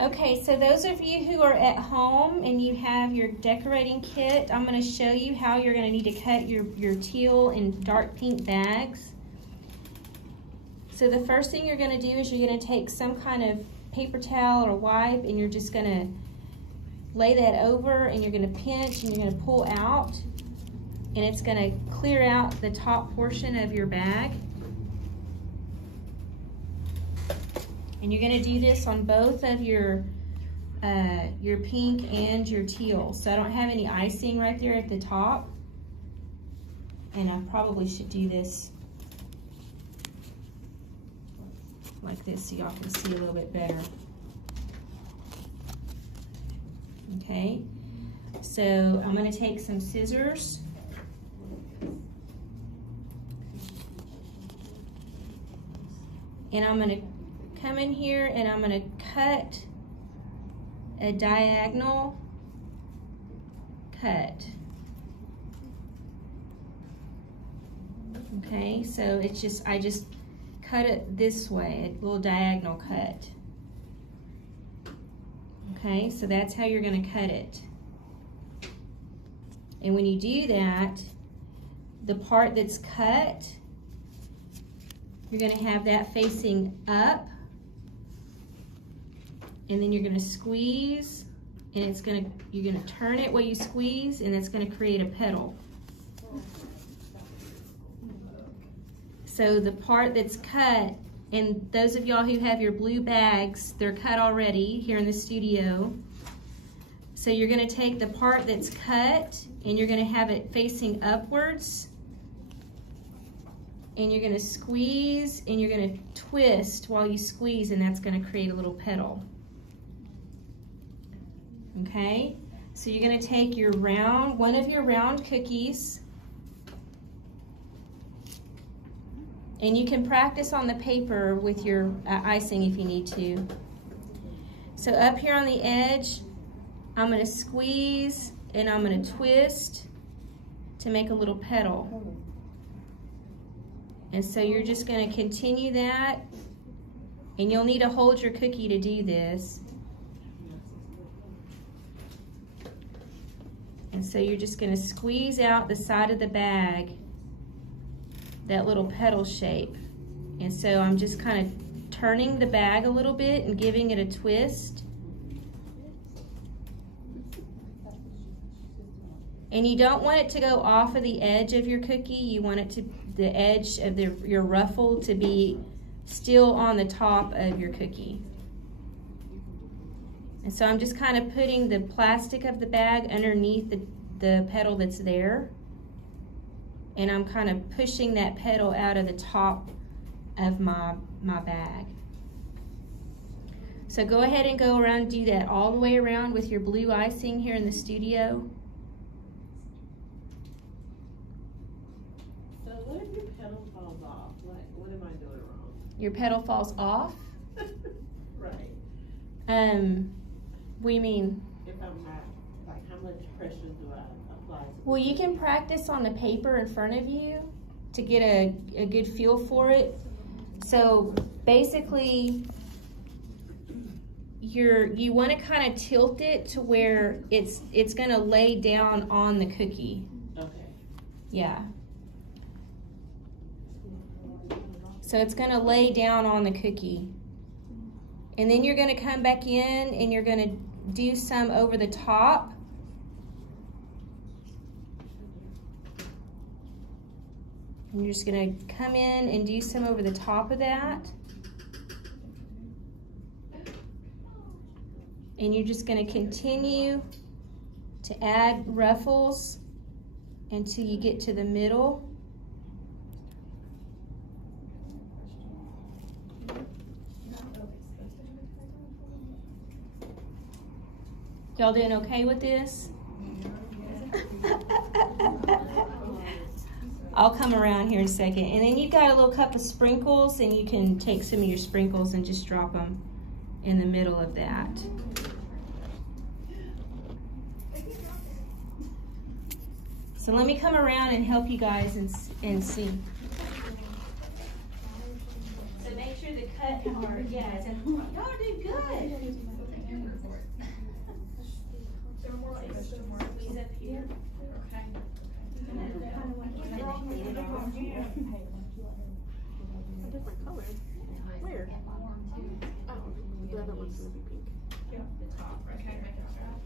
Okay, so those of you who are at home and you have your decorating kit, I'm going to show you how you're going to need to cut your teal and dark pink bags. So the first thing you're going to do is you're going to take some kind of paper towel or wipe and you're just going to lay that over and you're going to pinch and you're going to pull out, and it's going to clear out the top portion of your bag. And you're going to do this on both of your pink and your teal. So I don't have any icing right there at the top. And I probably should do this like this so y'all can see a little bit better. Okay, so I'm going to take some scissors. And I'm going to come in here and I'm going to cut a diagonal cut. Okay, so it's just, I just cut it this way, a little diagonal cut. Okay, so that's how you're going to cut it. And when you do that, the part that's cut, you're going to have that facing up. And then you're going to squeeze, and it's going to, you're going to turn it while you squeeze, and it's going to create a petal. So the part that's cut, and those of y'all who have your blue bags, they're cut already here in the studio. So you're going to take the part that's cut, and you're going to have it facing upwards, and you're going to squeeze, and you're going to twist while you squeeze, and that's going to create a little petal. Okay, so you're going to take your round, one of your round cookies, and you can practice on the paper with your icing if you need to. So up here on the edge, I'm going to squeeze and I'm going to twist to make a little petal. And so you're just going to continue that And you'll need to hold your cookie to do this. And so you're just gonna squeeze out the side of the bag, that little petal shape. And so I'm just kind of turning the bag a little bit and giving it a twist. And you don't want it to go off of the edge of your cookie. You want it to, the edge of your ruffle to be still on the top of your cookie. And so I'm just kind of putting the plastic of the bag underneath the petal that's there. And I'm kind of pushing that petal out of the top of my bag. So go ahead and go around and do that all the way around with your blue icing here in the studio. So what if your petal falls off? What am I doing wrong? Your petal falls off? Right. What do you mean? If I'm not, like, how much pressure do I apply to Well, you can practice on the paper in front of you to get a good feel for it. So basically, you want to kind of tilt it to where it's going to lay down on the cookie. Okay. Yeah. So it's going to lay down on the cookie. And then you're going to come back in and you're going to do some over the top. And you're just going to come in and do some over the top of that. And you're just going to continue to add ruffles until you get to the middle. Y'all doing okay with this? I'll come around here in a second. And then you've got a little cup of sprinkles, and you can take some of your sprinkles and just drop them in the middle of that. So let me come around and help you guys and see. So make sure the cut part, yeah, y'all did good. Squeeze up here. A different color. Where? Oh, the other one's gonna be pink. The top, right here.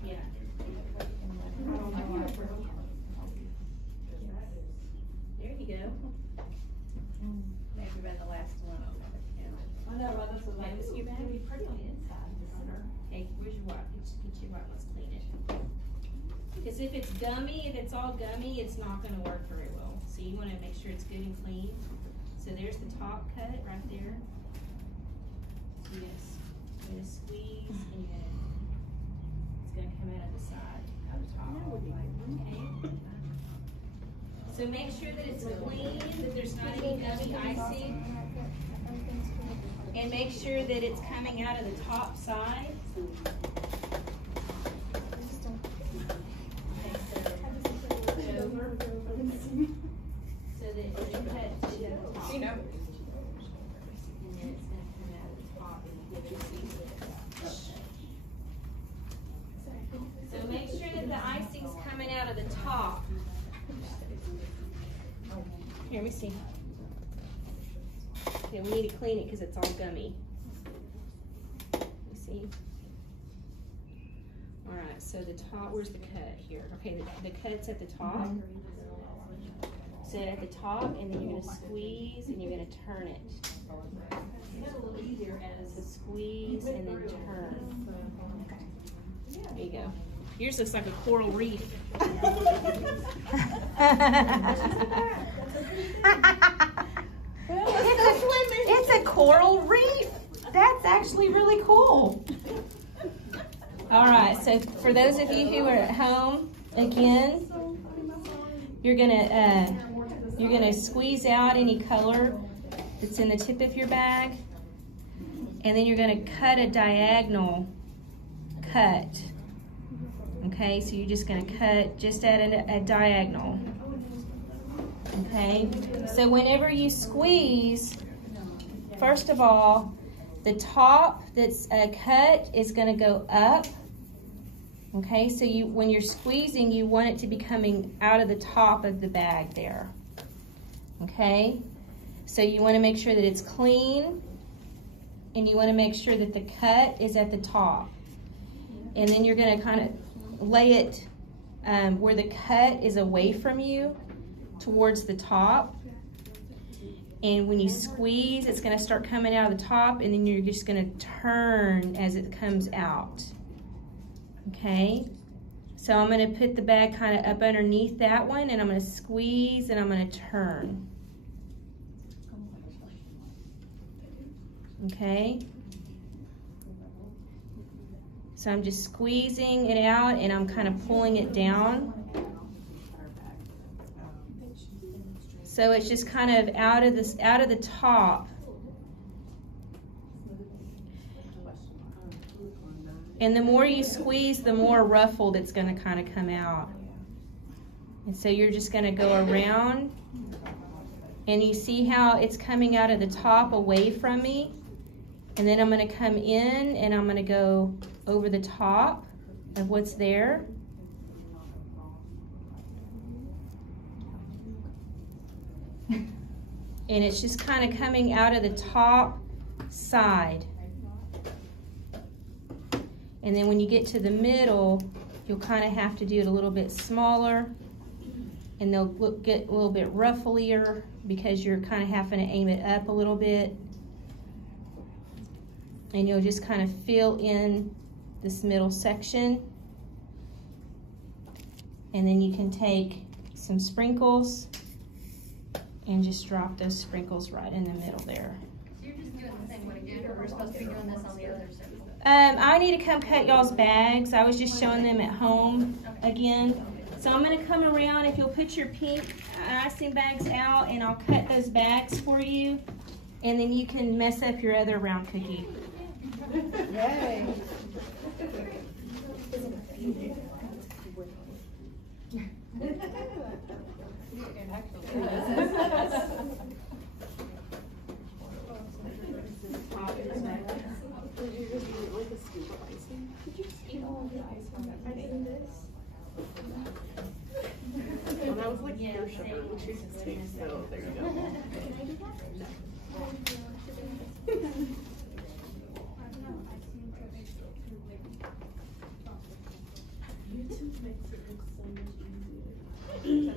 Yeah. There you go. Maybe by the last one. I know, but this is like, This your bag? it'll be pretty on the inside. Hey, where's your water? Get your water. Let's clean it. Because if it's gummy, if it's all gummy, it's not going to work very well. So you want to make sure it's good and clean. So there's the top cut right there. So you're gonna squeeze, and it's going to come out of the side, out the top. Okay. So make sure that it's clean, that there's not any gummy icing. And make sure that it's coming out of the top side. Over. So that it cuts to the top. And then it's going to come out of the top and you get your piece. So make sure that the icing's coming out of the top. Here, let me see. Okay, we need to clean it because it's all gummy. Let me see. All right, so the top, where's the cut here? Okay, the cut's at the top. So at the top, and then you're going to squeeze and you're going to turn it. It's a little easier as a squeeze and then turn. There you go. Yours looks like a coral reef. It's a coral reef. That's actually really cool. All right, so for those of you who are at home, again, you're gonna squeeze out any color that's in the tip of your bag, and then you're gonna cut a diagonal cut. Okay, so you're just gonna cut just at a diagonal. Okay, so whenever you squeeze, first of all, The top that's cut is going to go up. Okay, so when you're squeezing, you want it to be coming out of the top of the bag there. Okay, so you want to make sure that it's clean, and you want to make sure that the cut is at the top. And then you're going to kind of lay it where the cut is away from you towards the top. And when you squeeze, it's going to start coming out of the top, and then you're just going to turn as it comes out. Okay, so I'm going to put the bag kind of up underneath that one, and I'm going to squeeze, and I'm going to turn. Okay, so I'm just squeezing it out, and I'm kind of pulling it down. So it's just kind of out of the top. And the more you squeeze, the more ruffled it's going to kind of come out. And so you're just going to go around, and you see how it's coming out of the top away from me. And then I'm going to come in, and I'm going to go over the top of what's there. And it's just kind of coming out of the top side. And then when you get to the middle, you'll kind of have to do it a little bit smaller, and they'll get a little bit rufflier because you're kind of having to aim it up a little bit. And you'll just kind of fill in this middle section. And then you can take some sprinkles and just drop those sprinkles right in the middle there. So you're just doing the same one again, or we're supposed to be doing this on the other side? I need to come cut y'all's bags. I was just showing them at home again. So I'm going to come around. If you'll put your pink icing bags out, and I'll cut those bags for you. And then you can mess up your other round cookie. Yay. Did you just eat like a scoop of icing? Did you just eat all of the icing? I ate this. Well, that was like pure sugar, which is tastes, so there you go. YouTube makes it look so much easier.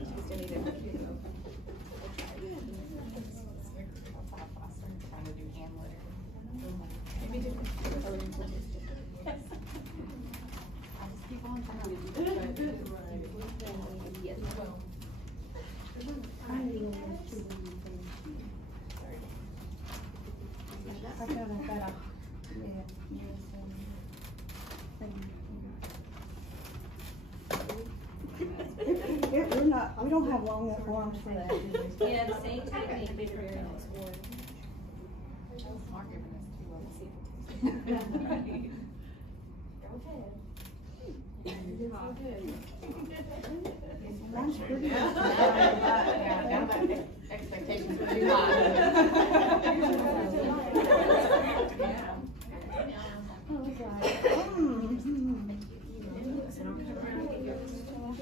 We don't have long enough arms for that. Yeah, the same technique, different colors. Mine's pretty. Expectations are too high.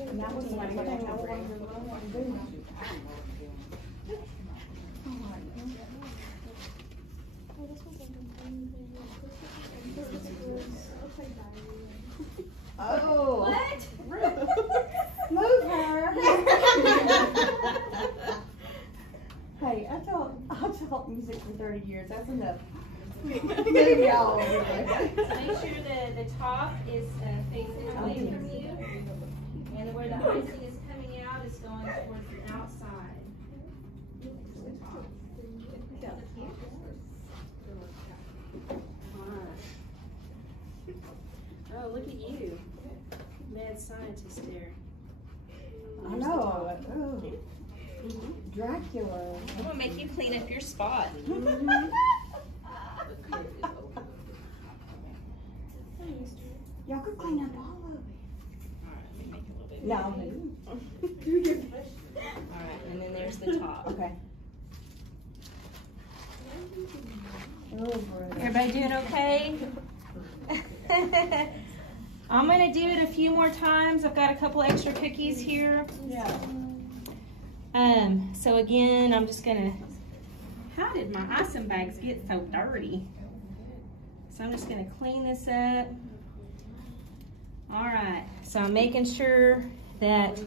And that was the one thing I wanted to do. Oh. What? Move her. Hey, I've taught music for 30 years. That's enough. Move y'all over there. Make sure the top is facing away from you, and where the icing is coming out is going towards the outside. Oh, look at you. Mad scientist there. I know. Oh. Dracula. I'm gonna make you clean up your spot. Y'all could clean up all of it. Alright, let me make it a little bit No. Alright, and then there's the top. Okay. Oh, brother. Everybody Everybody doing okay? I'm gonna do it a few more times. I've got a couple extra cookies here. Yeah. So again, I'm just gonna, how did my icing bags get so dirty? So I'm just gonna clean this up. All right, so I'm making sure that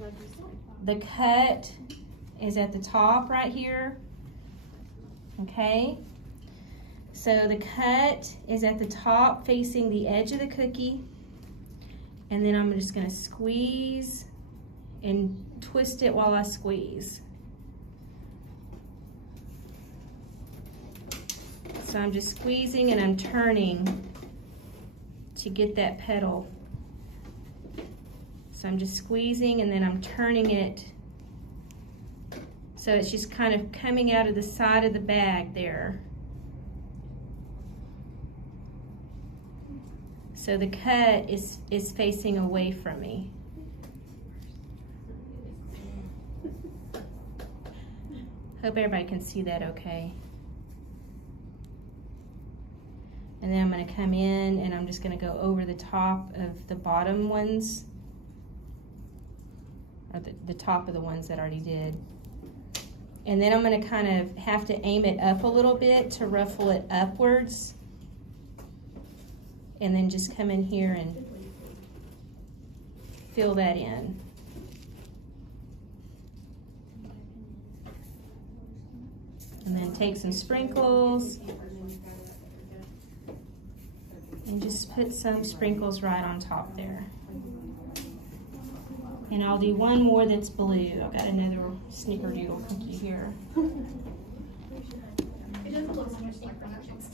the cut is at the top right here. Okay, so the cut is at the top facing the edge of the cookie. And then I'm just gonna squeeze and twist it while I squeeze. So I'm just squeezing and I'm turning to get that petal. So I'm just squeezing and then I'm turning it so it's just kind of coming out of the side of the bag there. So the cut is facing away from me. Hope everybody can see that okay. And then I'm gonna come in and I'm just gonna go over the top of the bottom ones, or the top of the ones that I already did. And then I'm gonna kind of have to aim it up a little bit to ruffle it upwards. And then just come in here and fill that in. And then take some sprinkles and just put some sprinkles right on top there. And I'll do one more that's blue. I've got another snickerdoodle cookie here. It doesn't look so much like productions.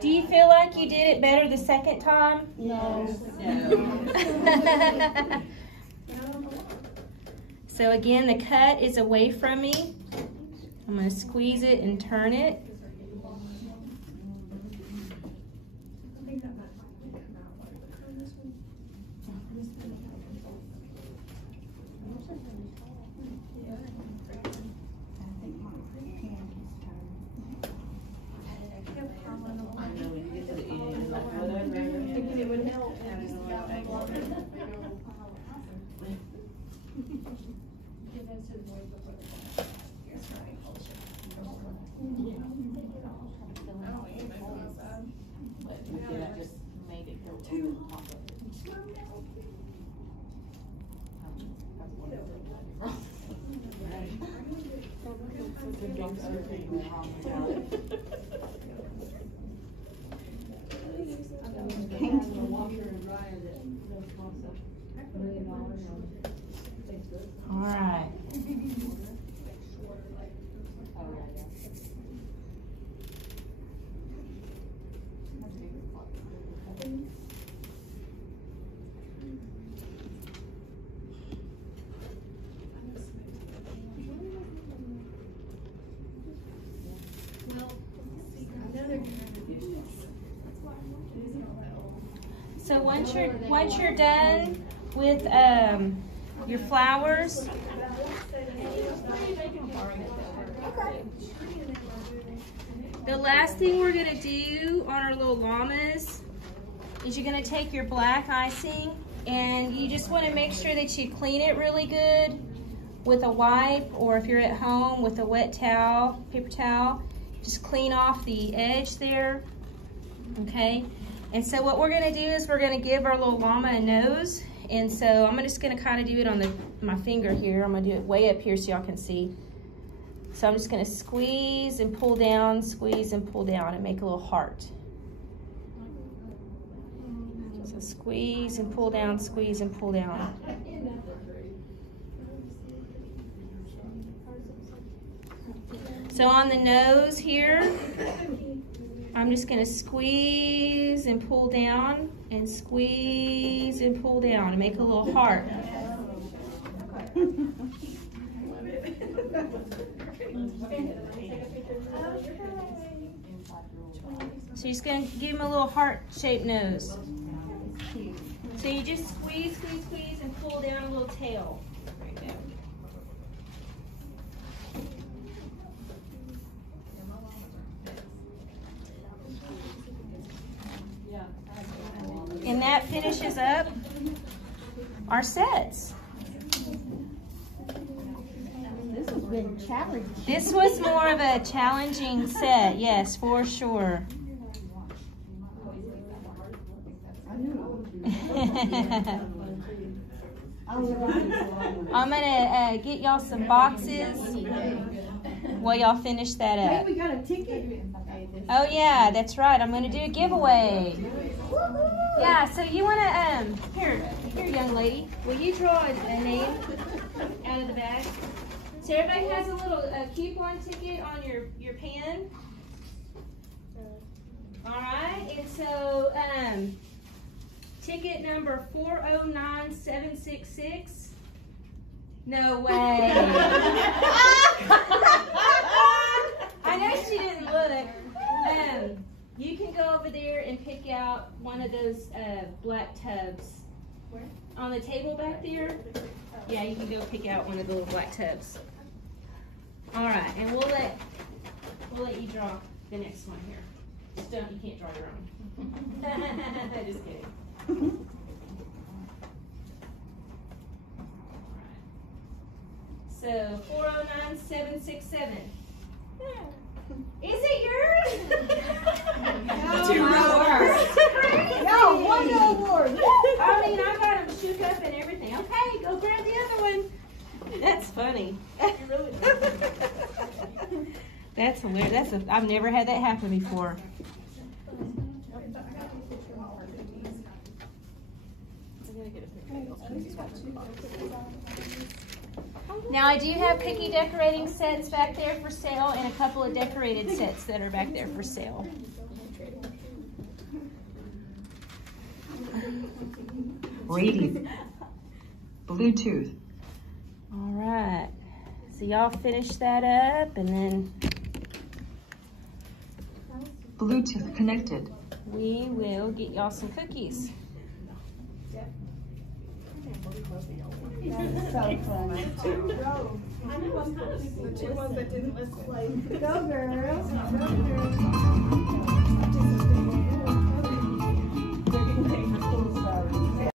Do you feel like you did it better the second time? No. So again, the cut is away from me. I'm going to squeeze it and turn it. All right. So once you're done with your flowers, the last thing we're gonna do on our little llamas is you're gonna take your black icing and you just wanna make sure that you clean it really good with a wipe, or if you're at home with a wet towel, paper towel, just clean off the edge there, okay? And so what we're gonna do is we're gonna give our little llama a nose. And so I'm just gonna kind of do it on my finger here. I'm gonna do it way up here so y'all can see. So I'm just gonna squeeze and pull down, squeeze and pull down, and make a little heart. So squeeze and pull down, squeeze and pull down. So on the nose here, I'm just gonna squeeze and pull down and squeeze and pull down and make a little heart. So you're just gonna give him a little heart-shaped nose. So you just squeeze, squeeze, squeeze and pull down a little tail. And that finishes up our sets. This has been challenging. This was more of a challenging set, yes, for sure. I'm gonna get y'all some boxes while y'all finish that Hey, up. we got a ticket. Oh yeah, that's right. I'm gonna do a giveaway. Yeah, so you wanna here, young lady. Will you draw a name out of the bag? So everybody has a little coupon ticket on your pen. All right, and so ticket number 409766. No way. I know she didn't look. You can go over there and pick out one of those black tubs. Where? On the table back there. Yeah, you can go pick out one of the little black tubs. All right, and we'll let you draw the next one here. Just don't, you can't draw your own. Just kidding. So 409767. Is it yours? Two awards. No, one award. I mean, I got them shook up and everything. Okay, go grab the other one. That's funny. That's hilarious. I've never had that happen before. Now I do have cookie decorating sets back there for sale and a couple of decorated sets that are back there for sale. Radio. Bluetooth. All right. So y'all finish that up and then Bluetooth connected. we will get y'all some cookies. That's so funny. The two ones that didn't listen. Go girls. Go girls.